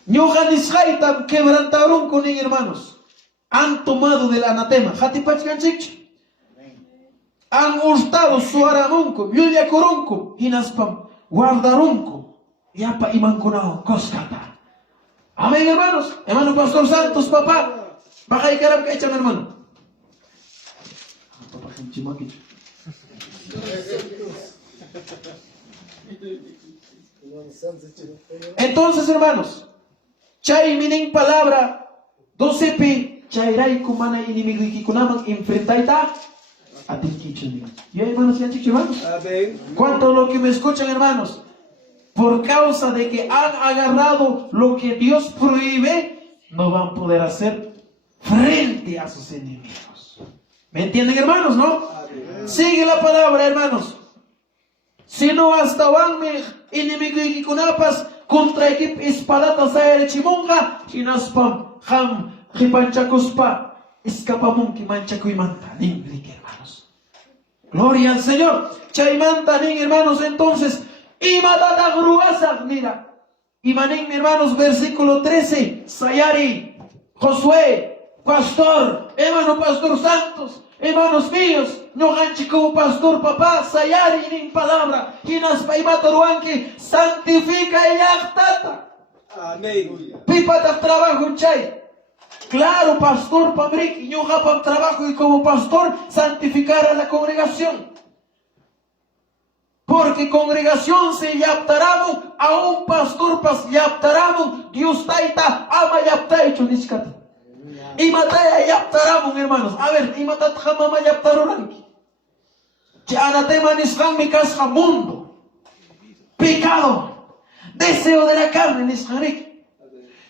Ñojan Israel quebrantaron con ellos, hermanos. Han tomado del anatema. Han hurtado su aramunco, yuya corunco, inaspam, guardarunco, yapa imanconao, coscata. Amén, hermanos. Hermano Pastor Santos, papá. Baja y carab que echan, hermano. Entonces, hermanos, chay minin palabra 12p chayrai kumana inimigo y kunaman enfrentaita a tinkichun. ¿Y hermanos y hermanos? Amén. ¿Cuánto lo que me escuchan, hermanos? Por causa de que han agarrado lo que Dios prohíbe, no van a poder hacer frente a sus enemigos. ¿Me entienden, hermanos, no? Amén. Sigue la palabra, hermanos. Si no hasta van me enemigo y kunapas contra equip espadata sa chimonga, chinaspam, ham, ripanchacospa, escapamonki manchacuimanta, Enrique, hermanos. Gloria al Señor. Chaimanta, hermanos, entonces, y matata gruasa, mira. Y manen, hermanos, versículo 13, Sayari, Josué, pastor, hermano pastor Santos, hermanos míos, no ganchi como pastor papá, Sayari, en palabra, y nas paimataruanque, santifica el actata. Amén. Pipata trabajo en chay. Claro, pastor, pabrik, y yo japam trabajo y como pastor santificar a la congregación. Porque congregación se yaptaramos, a un pastor pas yaptaramos, Dios taita, ama yaptaicho niskat. Y mataya yaptaramos, hermanos. A ver, y matat jamama yaptaroranki. Que anatema niskan mi casca mundo. Pecado. Deseo de la carne nisharik.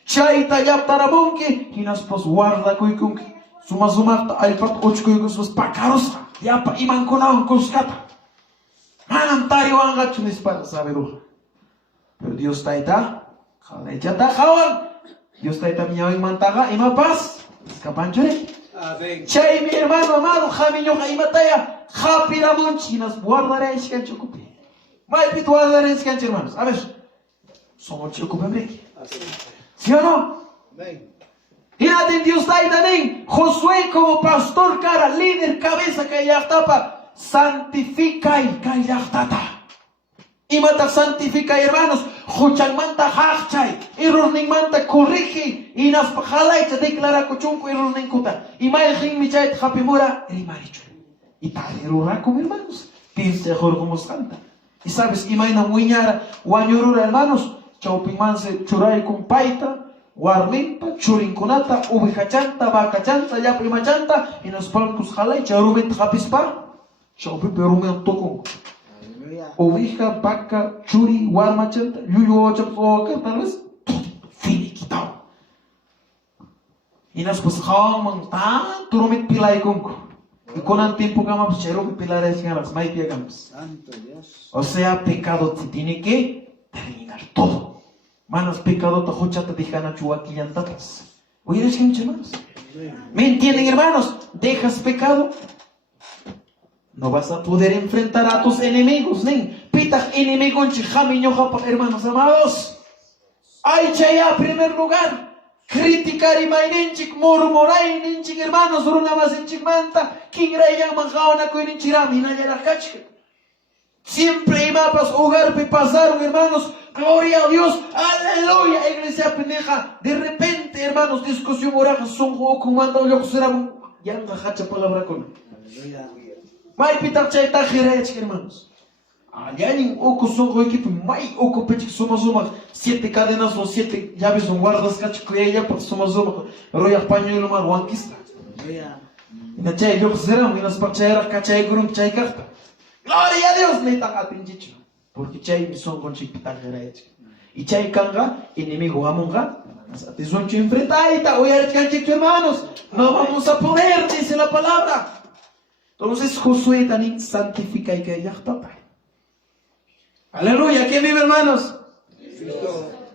Chaita yaptaramonki, y nas pos guarda kuikunki. Sumazumata alpat ochkuikus pos pakaros. Yapa iman konaun kuskata. Manam tayo ang gachunis para sa beruha. Pero Dios taita, kalejata kawan. Dios taita miyawing mantaga, imapas, escapanchore. Amén. Chay mi hermano amado, jaminyo ka imataya, japiramon chinas, guardaré iskan chukupi. May pit guardaré iskan hermanos. A ver, somos chukupi amriki. ¿Sí o no? Amén. Y natin Dios taita ning, Josué como pastor cara, líder, cabeza que ya tapa. Santifica y kayakhtata. Y mata santifica, hermanos. Juchan manta hachai. Y running manta corrige. Y nas pajalai te declara cochunco y running kuta. Y maijin mi chait japimura. Y marichu. Y tal eruraco, hermanos. Piense como santa. Y sabes, y maina muñara. Guanyurura, hermanos. Chaupimanse churay con paita. Warmimpa, churinkunata. Ubijachanta, vacachanta, ya primachanta. Y nos palcos jalai. Charumit japispa. Chaupi perumen tokong. Aleluya. Oveja, vaca, churi, warmachanta, yuyu ochap, tal vez. Finiquitao. Y nos pues jaman tan turumit pilay kong. Y con el tiempo gamamos cherum pilares ganas, mai piagamos. Santo Dios. O sea, pecado se tiene que terminar todo. Manos pecado tajuchata dijana chuaquillantatas. Oye, hermanos. ¿Me entienden, hermanos? Dejas pecado. No vas a poder enfrentar a tus enemigos, nen. Pitach enemigo en hermanos amados. Ay, chaya, primer lugar. Criticar y mainenchik, murmurar y hermanos, una más en chikmanta. King rayan manjaona con inchiram y nayara kachka. Siempre mapas hogar pe pasaron, hermanos. Gloria a Dios. Aleluya, iglesia pendeja. De repente, hermanos, discusión oraja son juego comando yo será ya no hacha palabra con. Aleluya. Mai pitar chaita jirech, hermanos. Allá en oco son equipo, mai oco pechik suma 7 cadenas o 7 llaves son guardas cachico y ella por suma roya pañuelo mar wanquista. Aleluya. Y na chay yo será y nas pachayra cachay gurun chay carta. Gloria a Dios, neta atinjicho. Porque chay mi son con chipitar jirech. Y chay kanga enemigo amonga. Te son enfrentaita, oye hermanos, no vamos a poder, dice la palabra. Entonces Josué también santifica y que ya está. Aleluya, ¿quién vive, hermanos?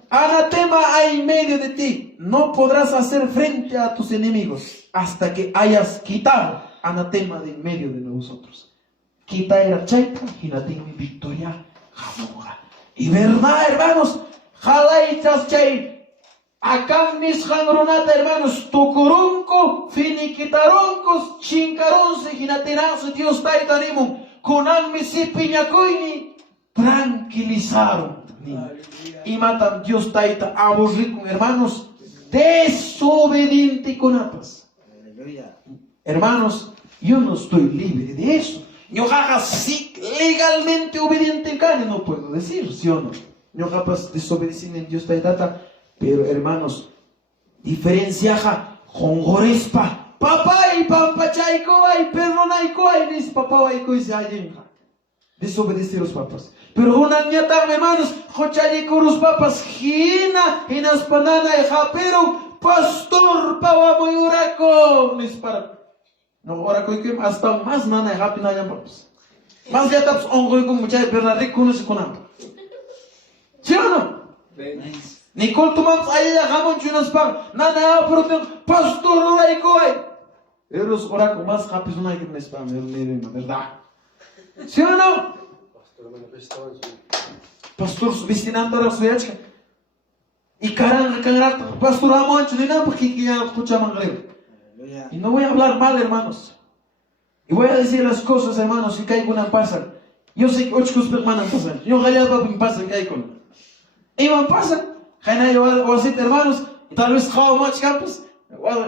Anatema hay en medio de ti. No podrás hacer frente a tus enemigos hasta que hayas quitado anatema de en medio de nosotros. Quita era chaita y la tengo victoria jamoga. Y verdad, hermanos, jalaitas chay. Acá mis janronata, hermanos, tocoronco, finiquitaroncos, chincaronce, ginateranzo, Dios taitanimo, conan mi si piñacoini, tranquilizaron. Y matan Dios taita, aburrido, hermanos, desobediente con atas. Aleluya. Hermanos, yo no estoy libre de eso. Yo haga sí legalmente obediente en carne, no puedo decir, ¿sí o no? Yo capaz desobedecer en Dios taita. Pero hermanos, diferencia con gorespa. Papá y pampachaico ay, perdonaico ay, nis papá ay coi se ayenja. Desobedecer los papas. Pero una niñata, hermanos, jochaico los papas, gina, y nas panana y japero, pastor, pava muy uraco, nis para. No, uraco y que hasta más nana y japina ya papas. Más ya taps ongo y con mucha perna rico no se conamba. ¿Sí o no? Ni cultumamos ahí la jamón chunas pag. Nada pero pastor laicoy. Eros ora con más rápido no hay que me spam, ¿verdad? ¿Sí o no? Pastor vestinando la suyacha. Y caranga, pastor Amoncho, ni nada porque ya escuchaban grego. Aleluya. Y no voy a hablar mal, hermanos. Y voy a decir las cosas, hermanos, y que hay una pasan. Yo sé que 8 cosas hermanas pasan. Yo gallaba para que pasan que hay con. Y me pasan. Jaina yo voy a decir, hermanos, y tal vez jao más campos.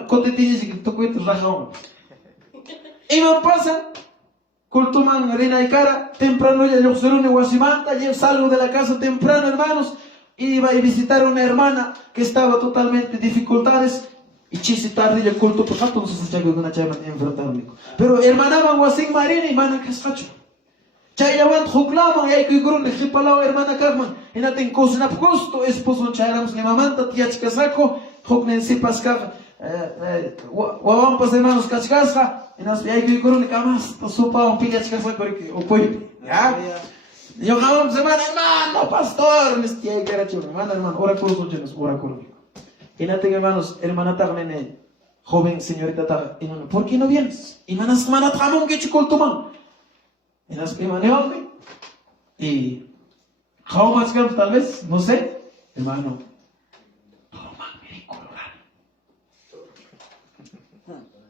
Cote tienes que tú cuentas la jao. Y me pasan. Cultuman, arena y cara. Temprano ya yo soy un guasimanta. Yo salgo de la casa temprano, hermanos. Iba a visitar a una hermana que estaba totalmente en dificultades. Y chiste tarde yo culto por rato, no sé si chago una chava enfrentarme. Pero hermana van guasing marina y mana que escacho. Chay ya van juclama y hay que ir le jipalao hermana Carmen. Y no ten cosas en costo, esposo chayramos ni mamanta, tía chicasaco, jucnen si pascar. Guaban pas hermanos cachgasca. Y nos hay que ir le camas, sopa un pilla chicasaco o cuello. ¿Ya? Yo acabamos hermano, pastor, les tía que era chivo, hermano, ora con los llenos, ora conmigo. Y no tengo hermanos, hermana Tarnene, joven señorita Tarnene, ¿por qué no vienes? Y manas hermana Tramón que chico toman. Y las hermana y how much comes tal vez, no sé, hermano. Todo man me colorado.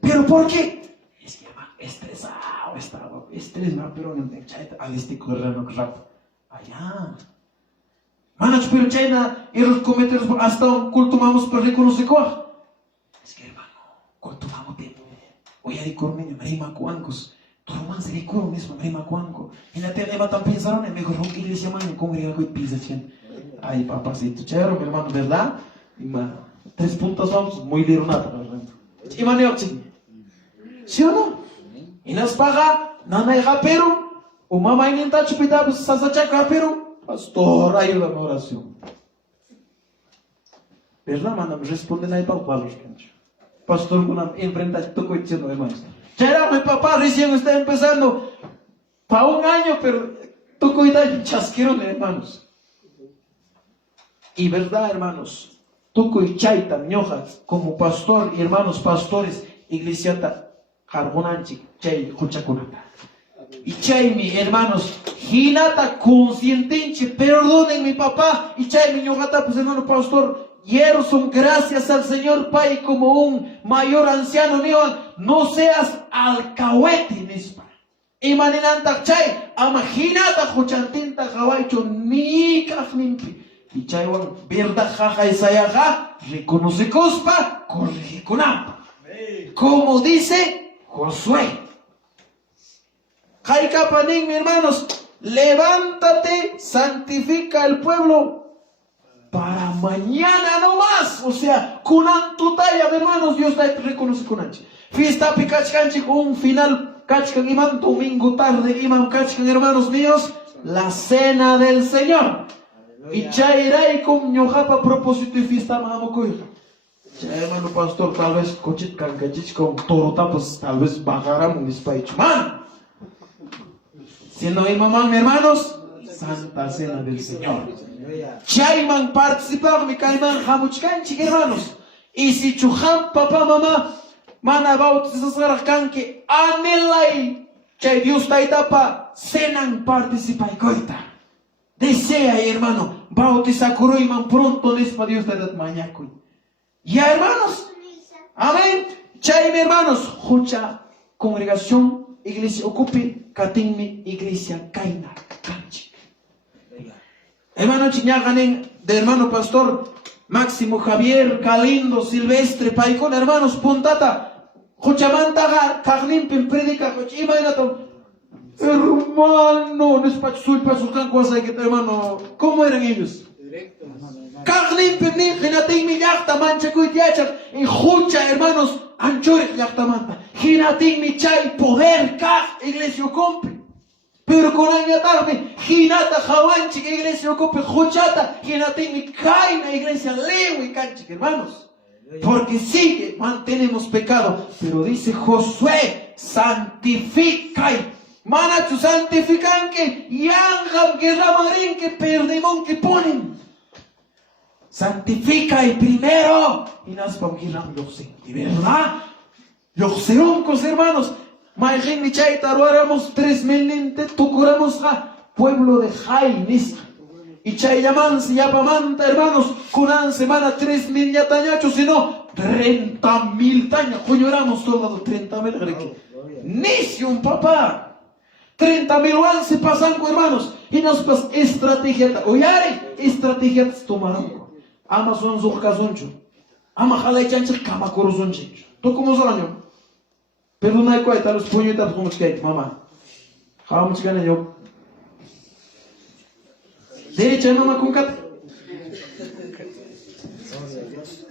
¿Pero por qué? Es que man estresado, estresado, pero no te echas al este correo rato. Allá. Manas, pero China, y los cometeros hasta un culto vamos para reconocer cuál. Es que hermano, culto vamos tiempo. Hoy hay cormeño, marima cuancos. Todo man se recuerda mismo, marima cuanco. En la tele matan pensaron en mejor romper iglesia man, congrega con pizza chen. Ay, papacito, chero, mi hermano, ¿verdad? Y man, 3 puntos vamos, muy lironata, ¿verdad? Y man, yo, ¿sí o no? Y nas paga, nana y rapero, o mamá y nenta chupita, pues sasacha rapero. Pastor, ayúdame a oración. ¿Verdad, mano? Me responden ahí para los canchos. Pastor, una enfrenta toco diciendo, hermanos. Ya mi papá recién está empezando. Para 1 año, pero toco y da chasquero, hermanos. Y verdad, hermanos. Toco y chaita, ñojas, como pastor y hermanos pastores, iglesiata, jarbonanchi, chay, juchakunata. Y chay, mi hermanos, hinata conscientinche, perdonen mi papá, y chay, mi ñogata, pues hermano pastor, Yerson, gracias al Señor, Pai, como un mayor anciano mío, no seas alcahuete, nispa. Y maninanta chay, ama hinata, juchantinta, jawaicho, ni kajmimpi. Y chay, verdad, jaja, y sayaja, reconoce cospa, corrige con ampa. Como dice Josué. Jaikapanín, mi hermanos, levántate, santifica el pueblo para mañana no más. O sea, Kunan tutaya, mi hermanos, Dios te reconoce Kunanchi. Fiesta Pikachkanchi con un final, Kachkan Imam, domingo tarde, Imam Kachkan, hermanos míos, la cena del Señor. Y chairai con ñojapa propósito y fiesta mahamokoy. Hermano pastor, tal vez cochit kankachich con torota, pues tal vez bajarán mis paichman. Siendo mi mamá, mis hermanos, Santa Cena del Señor. Chayman participar, mi caiman, jamuchkanchik, hermanos. Y si chujan, papá, mamá, mana bautizar canque, anelai, que Dios ta etapa, cenan participar, coita. Desea, hermano, bautizar curoiman pronto, despa Dios ta dat mañaco. Ya, hermanos, amén. Chay, mi hermanos, jucha, congregación, iglesia ocupe, katinmi, iglesia kaina, kanchi. Hermano Chiñaganen, de hermano pastor Máximo Javier, Galindo, Silvestre, Paicón, hermanos, puntata, juchamantaga, kagnimpin, predica, imagínate, hermano, no es pachuy, pachucan, hermano, ¿cómo eran ellos? Kagnimpin, ni, genatin, mi yachta, mancha, cuitiachas, en jucha, hermanos, anchores, yachta, manta. Ginatin mi chay poder kag iglesia ocupe. Pero con año tarde, ginata jawanchi iglesia ocupe, jochata, ginatin mi kaina iglesia lewe y canchi, hermanos. Porque sigue, mantenemos pecado. Pero dice Josué, santificai. Manachu santifican que yangam que ramarín que perdemón que ponen. santifica y primero. Y nas pa giram yoxin. Y verdad, yoxioncos hermanos. Maijin ni chay taruáramos 3,000 ninte, tucuramos a pueblo de Jainis. Y chay llaman si yapamanta hermanos, cunan semana 3,000 yatañachos, sino 30,000 tañas. Coñoramos todo 30,000 greque. Ni un papá. 30,000 wan se pasan con hermanos. Y nos pas estrategia. Oyare, estrategia tomaron. Ama son zucazoncho. Ama jalay chanchik kama corozoncho. ¿Tú cómo son? Perdona y cuenta los puños y tal como que mamá. Vamos a yo. Derecha mamá con cat.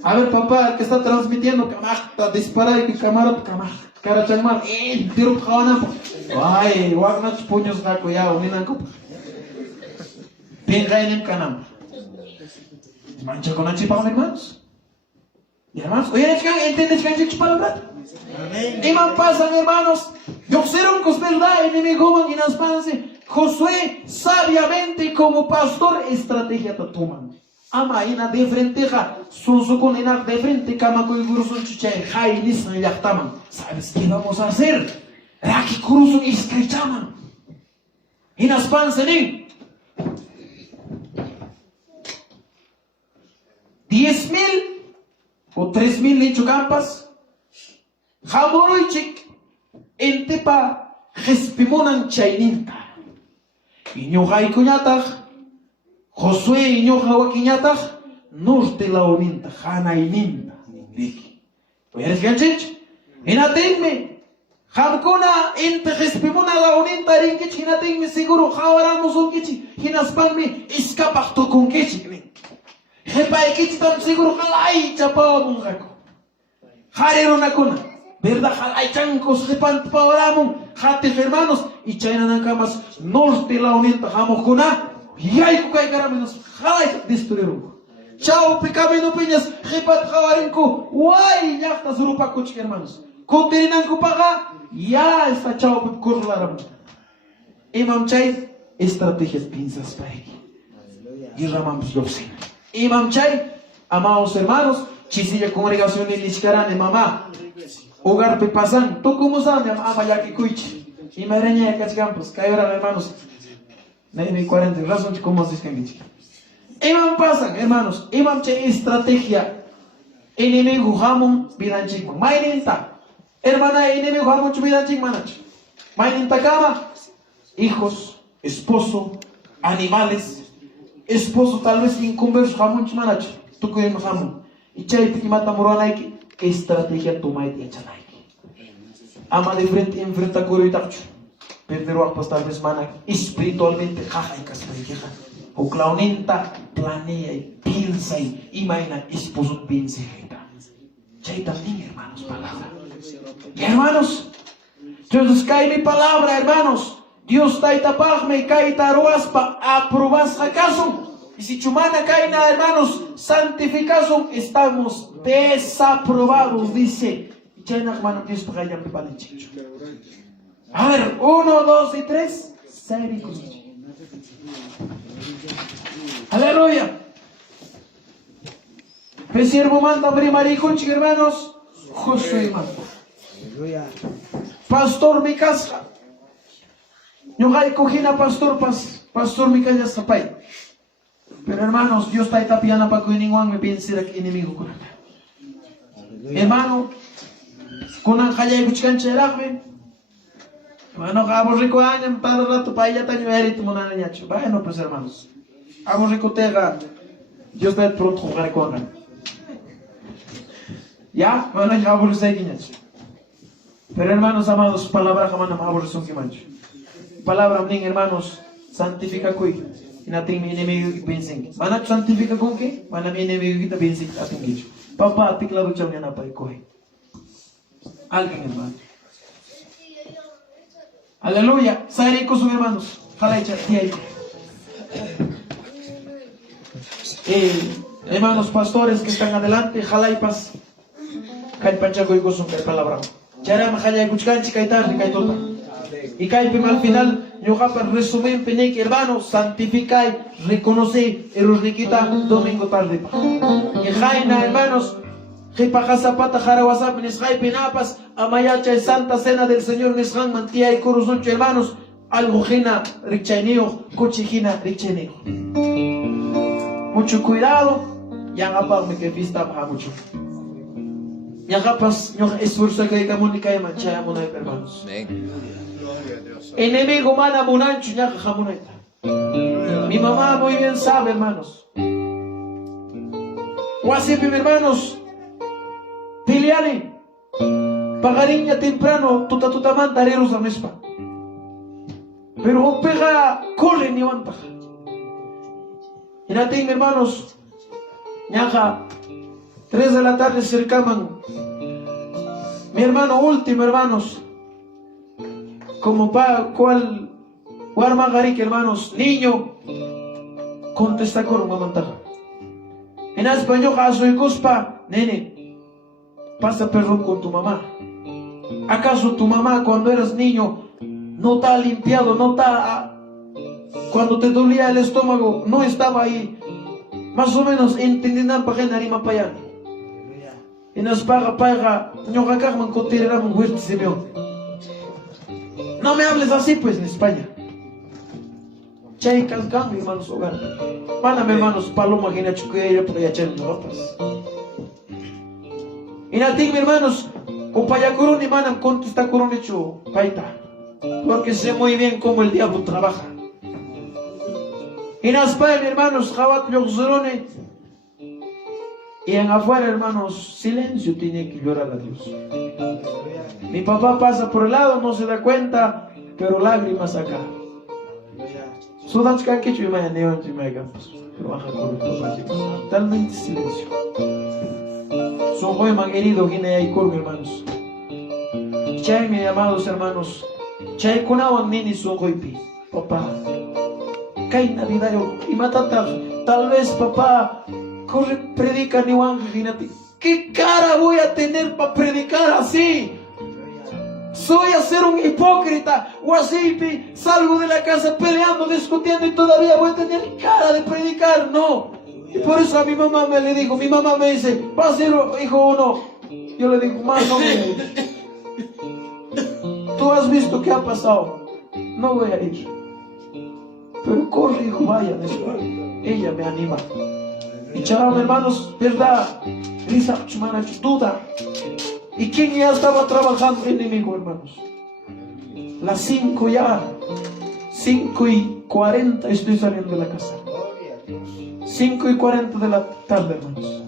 A ver papá, que está transmitiendo, camasta, dispara y cámara, cara changman, tiro jawana. Ay, wagnach puños gaco ya, uninan copa. Pinga en el canam. Mancha con anchipa hermanos. Y hermanos, oye, ¿entiendes que han palabra? Y man pasan hermanos, yo serán con verdad enemigo man y nas panse. Josué sabiamente como pastor estrategia tatuman. Ama ina de frente ja, son con ina de frente kama con gurusun chuchay jai nisan yachtaman. ¿Sabes qué vamos a hacer? Raki gurusun iskaichaman. Y nas panse ni 10,000 o 3,000 linchucampas. Jamoroichik entepa respimonan chaininta. Iñoja kuñatag, Josué iñoja wakiñatag, norte la oninta, jana ininta. ¿Eres ganchich? Enatenme, jamkona ente respimona la oninta ringich, enatenme seguro jawaramos un kichi, hinaspanme escapach to con kichi. Jepa kichi tan seguro jalai chapao mungako. Jarero nakuna. ¿Verdad? Hay chancos que pantapaoramos, jates hermanos, y chaina nakamas, norte la unienta, jamocona, y hay que caramenos, jalay destruyeron. Chao, pecamino peñas, jepat javarenco, guay, ya está zurupa coche hermanos. Conteninanco paga, ya está chao, corlaramos. Imam Chay, estrategias pinzas para aquí. Y ramamos los Imam Chay, amados hermanos, chisilla congregación en Ishkaran, mamá. Hogar pepasan, ¿tú cómo sabes? Ama ya que cuich. Y me reñé a campos, cayeron hermanos. Nene 40, razón de cómo se escribe. Imam pasan, hermanos, imam che estrategia. Enemigo jamón, vidan chingman. Mainenta, hermana, enemigo jamón, vidan chingmanach. Mainenta cama, hijos, esposo, animales, esposo tal vez inconverso jamón chmanach. Tú que jamón. Y chay te mata moranaiki. ¿Qué estrategia tomáis de echanai? Ama de frente enfrenta coro y tacho. Pero pues tal vez mana espiritualmente jaja y caspareja. O claunenta planea y piensa y imagina esposo piensa y chay también hermanos palabra. Y hermanos, entonces cae mi palabra hermanos. Dios taita pagme y caita roaspa aprobas acaso. Y si chumana caina, hermanos, santificación, estamos desaprobados, dice. A ver, 1, 2 y 3. Aleluya. Presiervo manda primarico, hermanos. Josué manda. Pastor mi casa. Yo hay cojina pastor mi casa zapay. Pero hermanos, Dios está tapiando para que ninguno me piense que enemigo con hermano, con Anjaya y Buchcancha Eragme. Bueno, vamos rico año, para rato para allá taño erito monanañacho. Bueno, pues hermanos, vamos rico tega. Dios está pronto jugar con él. Ya, bueno, ya vamos a seguir. Pero hermanos amados, palabra jamás no vamos a mancho. Palabra min hermanos, santifica cuy. Nating mi enemigo piensen. Mana santifica con qué? Mana mi enemigo kita piensen ating gicho. Papa atik lado chau niya napay kohe. Alguien hermano. Aleluya. Sairé con sus hermanos. Jalay chatiyay. Hermanos pastores que están adelante, jalay pas. Kay panchago y gozun kay palabra. Charam jalay kuchkanchi kay tarde kay tota. Y kay al final yo para resumen, pene que hermanos, santificáis, reconocí, el riquita, domingo tarde. Y jaina, hermanos, que paja zapata, jarawasap, nisjai pinapas, amayacha y santa cena del Señor, nisjan, mantía y corusoncho, hermanos, algo jina, richainio, cochijina, richainio. Mucho cuidado, ya me que vista baja mucho. Ya capaz, yo esfuerzo que hay comunica y mancha, hermanos. Enemigo mana munancho, ya jamuneta. Mi mamá muy bien sabe, hermanos. Guasipi, hermanos. Piliani. Pagariña temprano, tuta mandareros a mespa. Pero pega cole ni vanta. Y no tengo, hermanos. Ñaja, 3 de la tarde cercaman. Mi hermano último, hermanos. Como cual Guarmagarik, hermanos, niño, contesta con una mantaja. En español, a su cuspa, nene, pasa perdón con tu mamá. ¿Acaso tu mamá cuando eras niño no te ha limpiado, no te ha... Cuando te dolía el estómago, no estaba ahí? Más o menos entendiendo para que narima para allá. En las paga, no acá consideramos huerta Simeón. No me hables así pues en España. Chay calcán, hermanos, hogar. Mándame, hermanos, paloma que na chucuya para allá echar notas. Y nating, hermanos, o payacurón y manam contesta curón hecho paita. Porque sé muy bien cómo el diablo trabaja. Y nas pa, hermanos, jabat yoxurone. Y en afuera, hermanos, silencio, tiene que llorar a Dios. Mi papá pasa por el lado, no se da cuenta, pero lágrimas acá. Sudanska que yo me neon y me gampas. Trabaja con el papá, totalmente silencio. Son muy manguerido, guinea y curva, hermanos. Chay, mis amados hermanos. Chay, kunawan nini son goipi. Papá. Kay Navidad y matata. Tal vez, papá, corre, predica ni wan, imagínate. ¿Qué cara voy a tener para predicar así? Soy a ser un hipócrita. O así, salgo de la casa peleando, discutiendo y todavía voy a tener cara de predicar. No. Y por eso a mi mamá le digo, mi mamá me dice, ¿va a ser hijo o no? Yo le digo, más no voy a ir. Tú has visto qué ha pasado. No voy a ir. Pero corre, hijo, vaya. Ella me anima. Y chaval, hermanos, verdad. Lisa, chumana, duda. ¿Y quién ya estaba trabajando enemigo, hermanos? Las 5 ya. 5:40 estoy saliendo de la casa. 5:40 de la tarde, hermanos.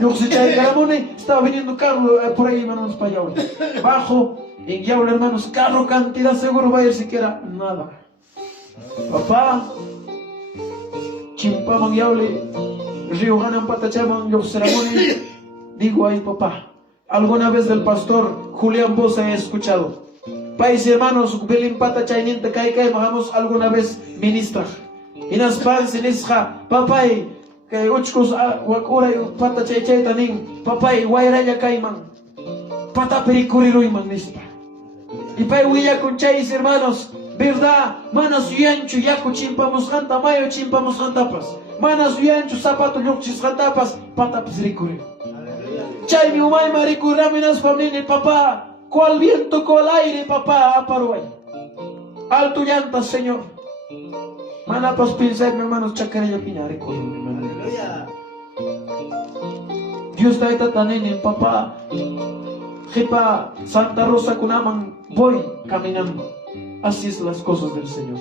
Yo si ya Garamone estaba viniendo carro por ahí, hermanos, para Yaula. Bajo en Yaula, hermanos, carro cantidad seguro va a ir siquiera nada. Papá, chimpaman Yaule, Río Ganan Patachaman, yo Ceramone. Digo ahí, papá, alguna vez del pastor Julián Bosa he escuchado. País hermanos, Belín Patachayniente Kaikai, bajamos alguna vez ministra. Y nas pan sin isja, papay, que uchcos wakura pata chay tanin, papay, guayraya kaiman, pata pericuriruiman nispa. Y pay huilla con chais hermanos, verdad, manas yanchu yaku chimpamos hanta mayo chimpamos hantapas, manas yanchu zapato yuchis hantapas, pata pericuriru. Chay mi umay maricuraminas famini papá, cual viento, cual aire papá, aparuay. Alto llantas, Señor. Manapas piensa, mi hermanos, chacarilla pinare con mi hermano. Dios está ahí tatanene, papá. Jepa, Santa Rosa Kunaman, voy caminando. Así es las cosas del Señor.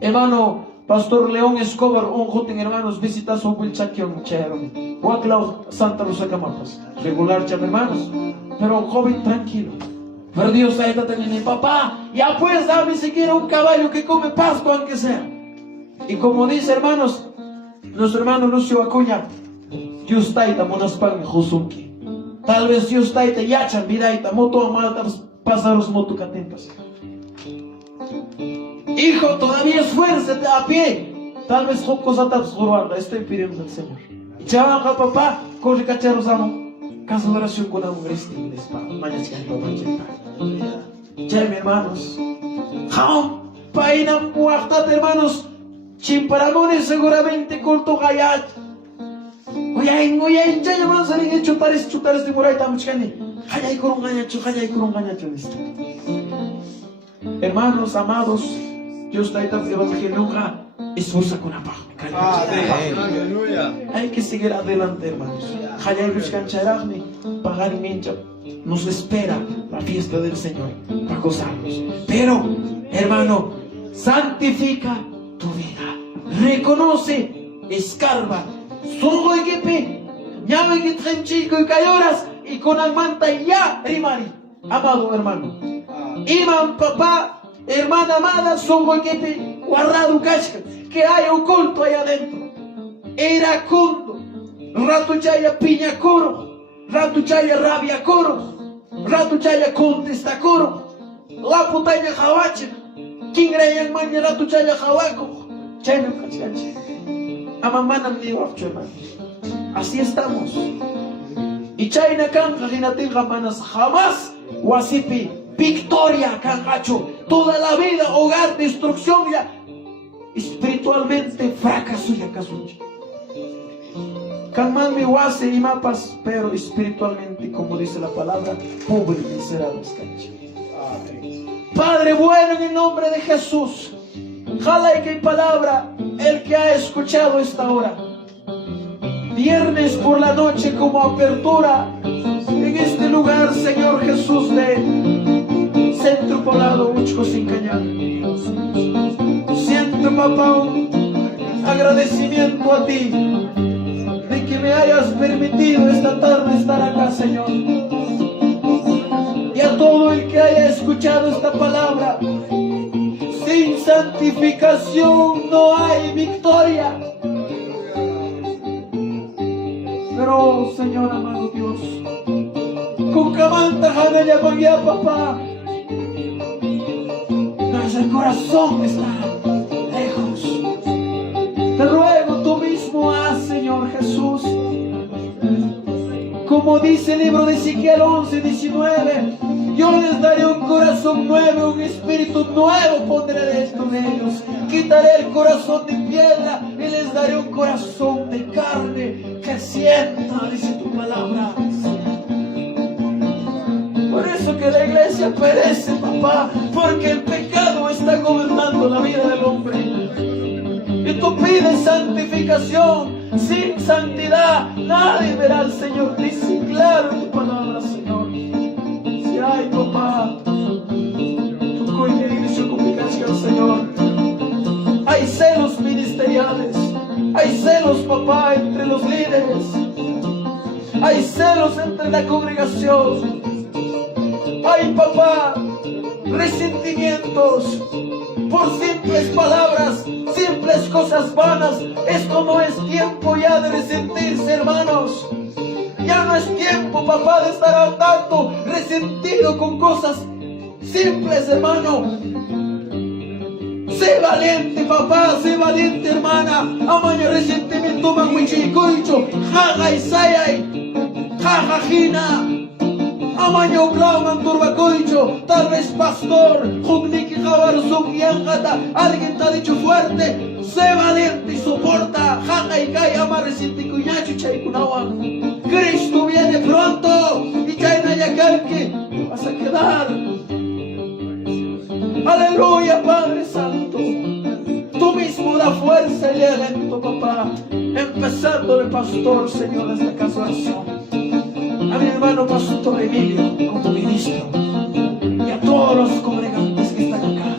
Hermano, Pastor León Escobar, un joven hermanos, visita su Wilchakion, Charon. Huaclau, Santa Rosa Camapas. Regular, cham hermanos. Pero joven tranquilo. Pero Dios está ahí tatanene, papá. Ya pues dame siquiera un caballo que come pasto, aunque sea. Y como dice, hermanos, nuestro hermano Lucio Acuña, Dios taita monaspan Josunki. Tal vez Dios taita yachan vidaita, moto amatas, pásaros moto catentas. Hijo, todavía esfuérzate a pie. Tal vez jocos ataps jorwanda, estoy pidiendo al Señor. Chavanga papá, corre cacheros amo. Caso de oración con la mujer estima, mañana se canta. Ya, mis hermanos. Jaón. Painam muachtat, hermanos. Chimparagones seguramente culto gayat. Oye, ya hermanos, alguien chutares de por ahí estamos chani. Hayay kurungañacho. Hermanos amados, Dios da esta evangelio nunca esforza con abajo. Aleluya. Hay que seguir adelante, hermanos. Hayay buscan charagme, pagar mincha. Nos espera la fiesta del Señor para gozarnos. Pero, hermano, santifica tu vida. Reconoce, escarba. Solo hay que pe, llame que traen chico y cayoras y con almanta ya, rimari. Amado hermano. Iman, papá, hermana amada, solo hay que pe, guardado casca, que hay oculto ahí adentro. Era condo, rato chaya piña coro, rato chaya rabia coro, rato chaya contesta coro, la putaya jawache, quien reyan maña rato chaya jawaco, chaya cachache. Amamanam ni wafcho, hermanos. Así estamos. Y chayna kanja ginatil jamanas jamás wasipi victoria kangacho. Toda la vida hogar destrucción ya espiritualmente fracaso ya casuya. Kanman mi wase y mapas, pero espiritualmente, como dice la palabra, pobre y miserable cancha. Padre bueno, en el nombre de Jesús, jala que hay palabra el que ha escuchado esta hora. Viernes por la noche como apertura en este lugar, Señor Jesús, de Centro Poblado Uchco Sin Cañar. Siento, papá, un agradecimiento a ti de que me hayas permitido esta tarde estar acá, Señor. Y a todo el que haya escuchado esta palabra, sin santificación no hay victoria. Pero, Señor amado Dios, con camanta jana llaman ya, papá. Pero el corazón está lejos. Te ruego tú mismo haz, Señor Jesús. Como dice el libro de Ezequiel 11:19, yo les daré un corazón nuevo, un espíritu nuevo pondré dentro de ellos. Quitaré el corazón de piedra y les daré un corazón de carne que sienta, dice tu palabra. Por eso que la iglesia perece, papá, porque el pecado está gobernando la vida del hombre. Y tú pides santificación. Sin santidad nadie verá al Señor. Dice claro en tu palabra, Señor. Si hay, papá, tu coña inicio complicación, Señor. Hay celos ministeriales. Hay celos, papá, entre los líderes. Hay celos entre la congregación. Hay, papá, resentimientos por simples palabras, simples cosas vanas. Esto no es tiempo ya de resentirse, hermanos. Ya no es tiempo, papá, de estar andando resentido con cosas simples, hermano. Sé valiente, papá, sé valiente, hermana. Amaño resentimiento, manguichicoicho, jaja isayay, jaja jina. Amaño blauman turbacoicho, tal vez pastor, jugniki jabarzuk yanjata, alguien te ha dicho fuerte, sé valiente y soporta, jaja y kay ama resenticuñacho chaykunawan. Cristo viene pronto y chayna yakanki, vas a quedar. Aleluya, Padre Santo. Tú mismo da fuerza y aliento, papá. Empezando el pastor, Señor, desde casa oración. A mi hermano Pastor Emilio como ministro. Y a todos los congregantes que están acá.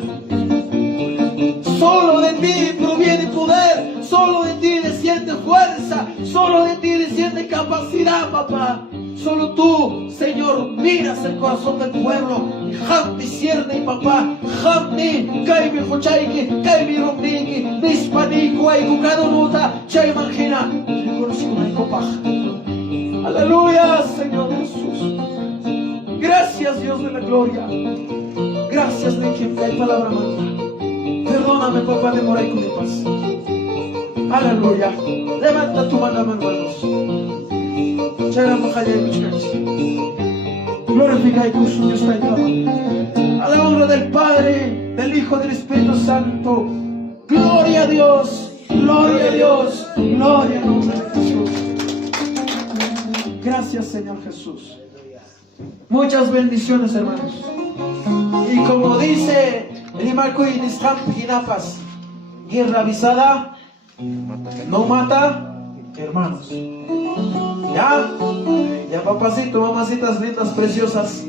Solo de ti proviene poder. Solo de ti desciende fuerza. Solo de ti desciende capacidad, papá. Solo tú, Señor, miras el corazón del pueblo. Hamni cierne, papá. Hamni, kaimi hochaiki, kaimi romniki, nispaniku, aikukadonuta, chaimangina. Aleluya, Señor Jesús. Gracias, Dios de la gloria. Gracias de quien hay palabra manda. Perdóname, papá, de morar con mi paz. Aleluya. Levanta tu mano, hermanos. Glorifica y Dios está en a la honra del Padre, del Hijo, del Espíritu Santo. Gloria a Dios, gloria a Dios, gloria al nombre de Jesús. Gracias, Señor Jesús. Muchas bendiciones, hermanos. Y como dice Rimarco y Nisram Pinapas, guerra avisada no mata, hermanos. Ya papacito, mamacitas lindas, preciosas.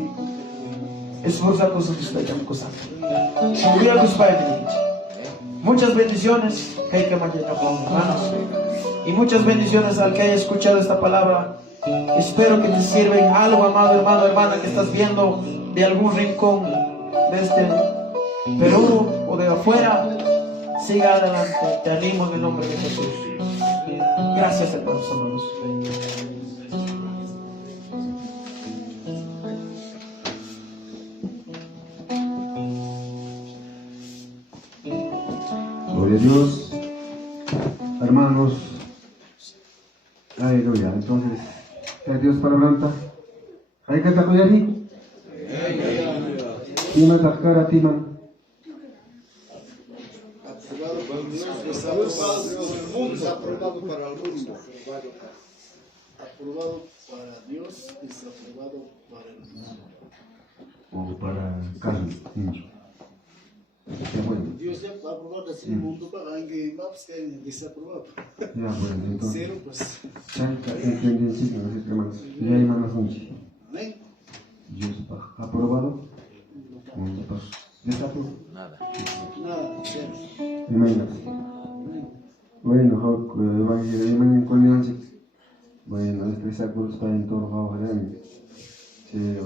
Esforza cosas que usted llama cosas. Muchas bendiciones, hermanos. Y muchas bendiciones al que haya escuchado esta palabra. Espero que te sirva en algo, amado hermano, hermana, que estás viendo de algún rincón de este Perú o de afuera. Siga adelante, te animo en el nombre de Jesús. Gracias, hermanos. Gloria a Dios, hermanos. Aleluya. Entonces, Dios para planta. Hay que tacoyar ahí. Tima takara timan. Desaprobado para el mundo. Aprobado para Dios, desaprobado para el mundo. O para carne, niño. Qué bueno. Dios ya va a aprobar el mundo para que va a ser desaprobado. Ya, bueno, entonces. Cero, pues. Chanca, entendencia, hermanos. Ya hay manos muchas. Amén. Dios ha aprobado. Mundo para desaprobado. Nada, cero. Imagínate. Bueno, Evangelio con bueno, este sacro está en todo lado,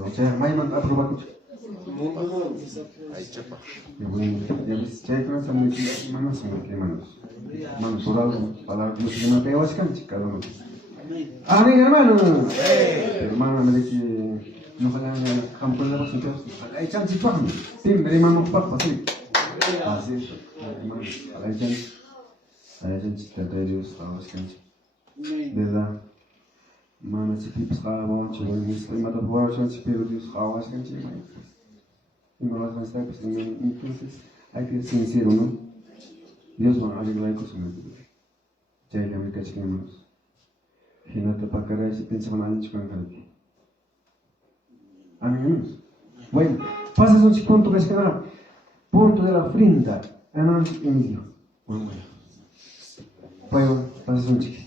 o sea, Maiman aprobado. Bueno, ya ves, ya hay cosas muy manos, manos, por algo, para Dios que me pegó, es que cada uno. Amén, hermano. Hermano, me dice, no van a campo de la voz, hay chance, tú, timbre, hermano, papá, sí. Así, hermano, hay chance. Hay gente que te Dios a los canchos. ¿Verdad? Mano, si pipas cada noche, voy a estar mata por la chance, pero Dios a los canchos. Y no las va a estar, pues también. Entonces, hay que ser sincero, ¿no? Dios va a arreglar cosas. Ya hay que me caché, hermanos. Y no te pagaré si pensaban a nicho con el canal. Amén, hermanos. Bueno, pasas un punto que es que ahora. Punto de la ofrenda. Hermanos, y mi Dios. Bueno. Pasas un chico.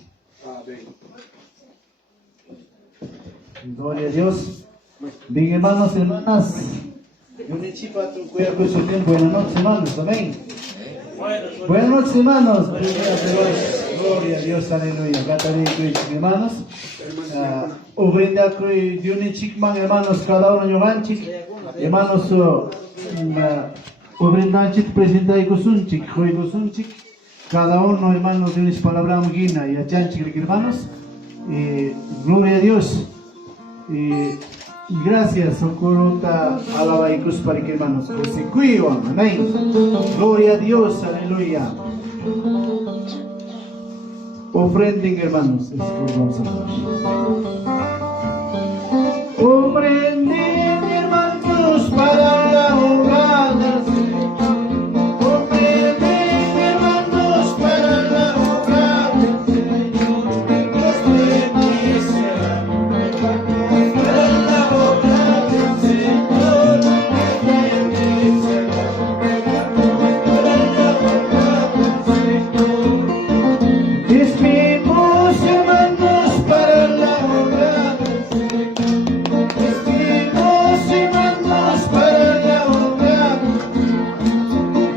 Gloria a Dios. Bien, hermanos y hermanas. Buenas noches, hermanos. Amén. Buenas noches, hermanos. Gloria a Dios. Aleluya. Hermanos. Ofrenda de un chico, hermanos, cada uno yoganchik. Hermanos, ofrenda chico presenta y cosunchik. Cada uno, hermanos, de unas palabras guina y achanchik, hermanos. Gloria a Dios. Gracias, socorrota, alaba y cruz para que, hermanos, pues se cuidan. Amén. Gloria a Dios, aleluya. Ofrenden, hermanos. Ofrenden, hermanos, para la obra del Señor. Ofrenden, hermanos, para la obra del Señor. Dios bendicirá, hermanos, para la obra del Señor. Dios bendicirá, hermanos, para la obra del Señor. Despimos, hermanos, para la obra del Señor. Despimos, hermanos, para la obra.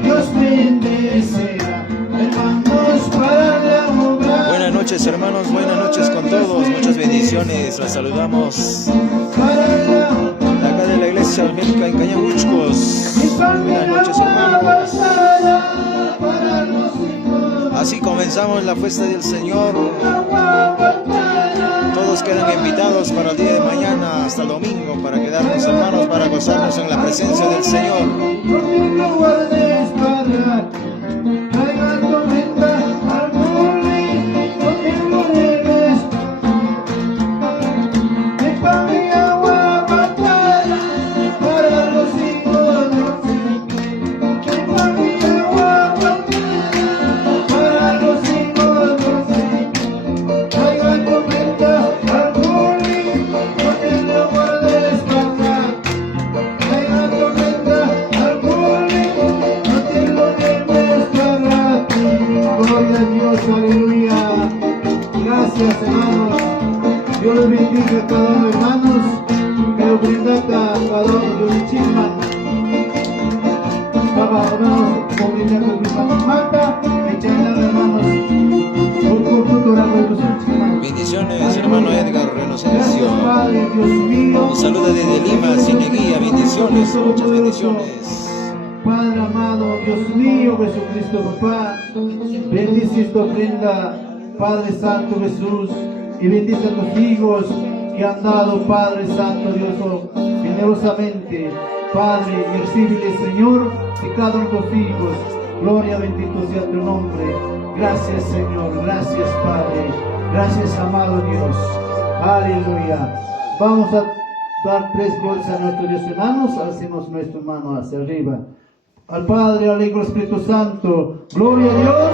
Dios bendecirá, hermanos, para la obra. Buenas noches, hermanos, buenas noches con todos, muchas bendiciones, los saludamos de acá de la iglesia evangélica en Cañabuchcos. Buenas noches, hermanos. Así comenzamos la fiesta del Señor. Todos quedan invitados para el día de mañana hasta el domingo para quedarnos, hermanos, para gozarnos en la presencia del Señor. bendiga a cada uno, hermanos. Que lo brinda a cada uno de Chisman. Baba, hermanos, como brinda con mi mata, echenla, hermanos. Por futuro, Bendiciones, hermano Edgar Renocencio. Gracias, Padre, Dios mío. Un saludo desde Lima, Cineguía. Bendiciones, muchas bendiciones. Padre amado, Dios mío, Jesucristo, papá, bendice esta ofrenda, Padre Santo Jesús, y bendice a tus hijos que han dado, Padre Santo Dios, generosamente, Padre, y recíbele, Señor, de cada uno de tus hijos. Gloria, bendito sea tu nombre. Gracias, Señor, gracias, Padre, gracias, amado Dios. Aleluya. Vamos a dar 3 glorias a nuestro Dios, hermanos. Hacemos nuestra mano hacia arriba. Al Padre, al Hijo, al Espíritu Santo. Gloria a Dios,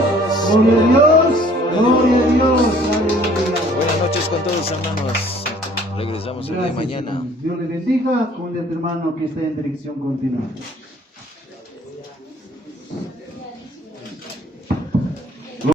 gloria a Dios, gloria a Dios. Aleluya. Buenas noches con todos, hermanos. Regresamos el día de Gracias, mañana. hermanos. Dios le bendiga con el hermano que está en dirección continua.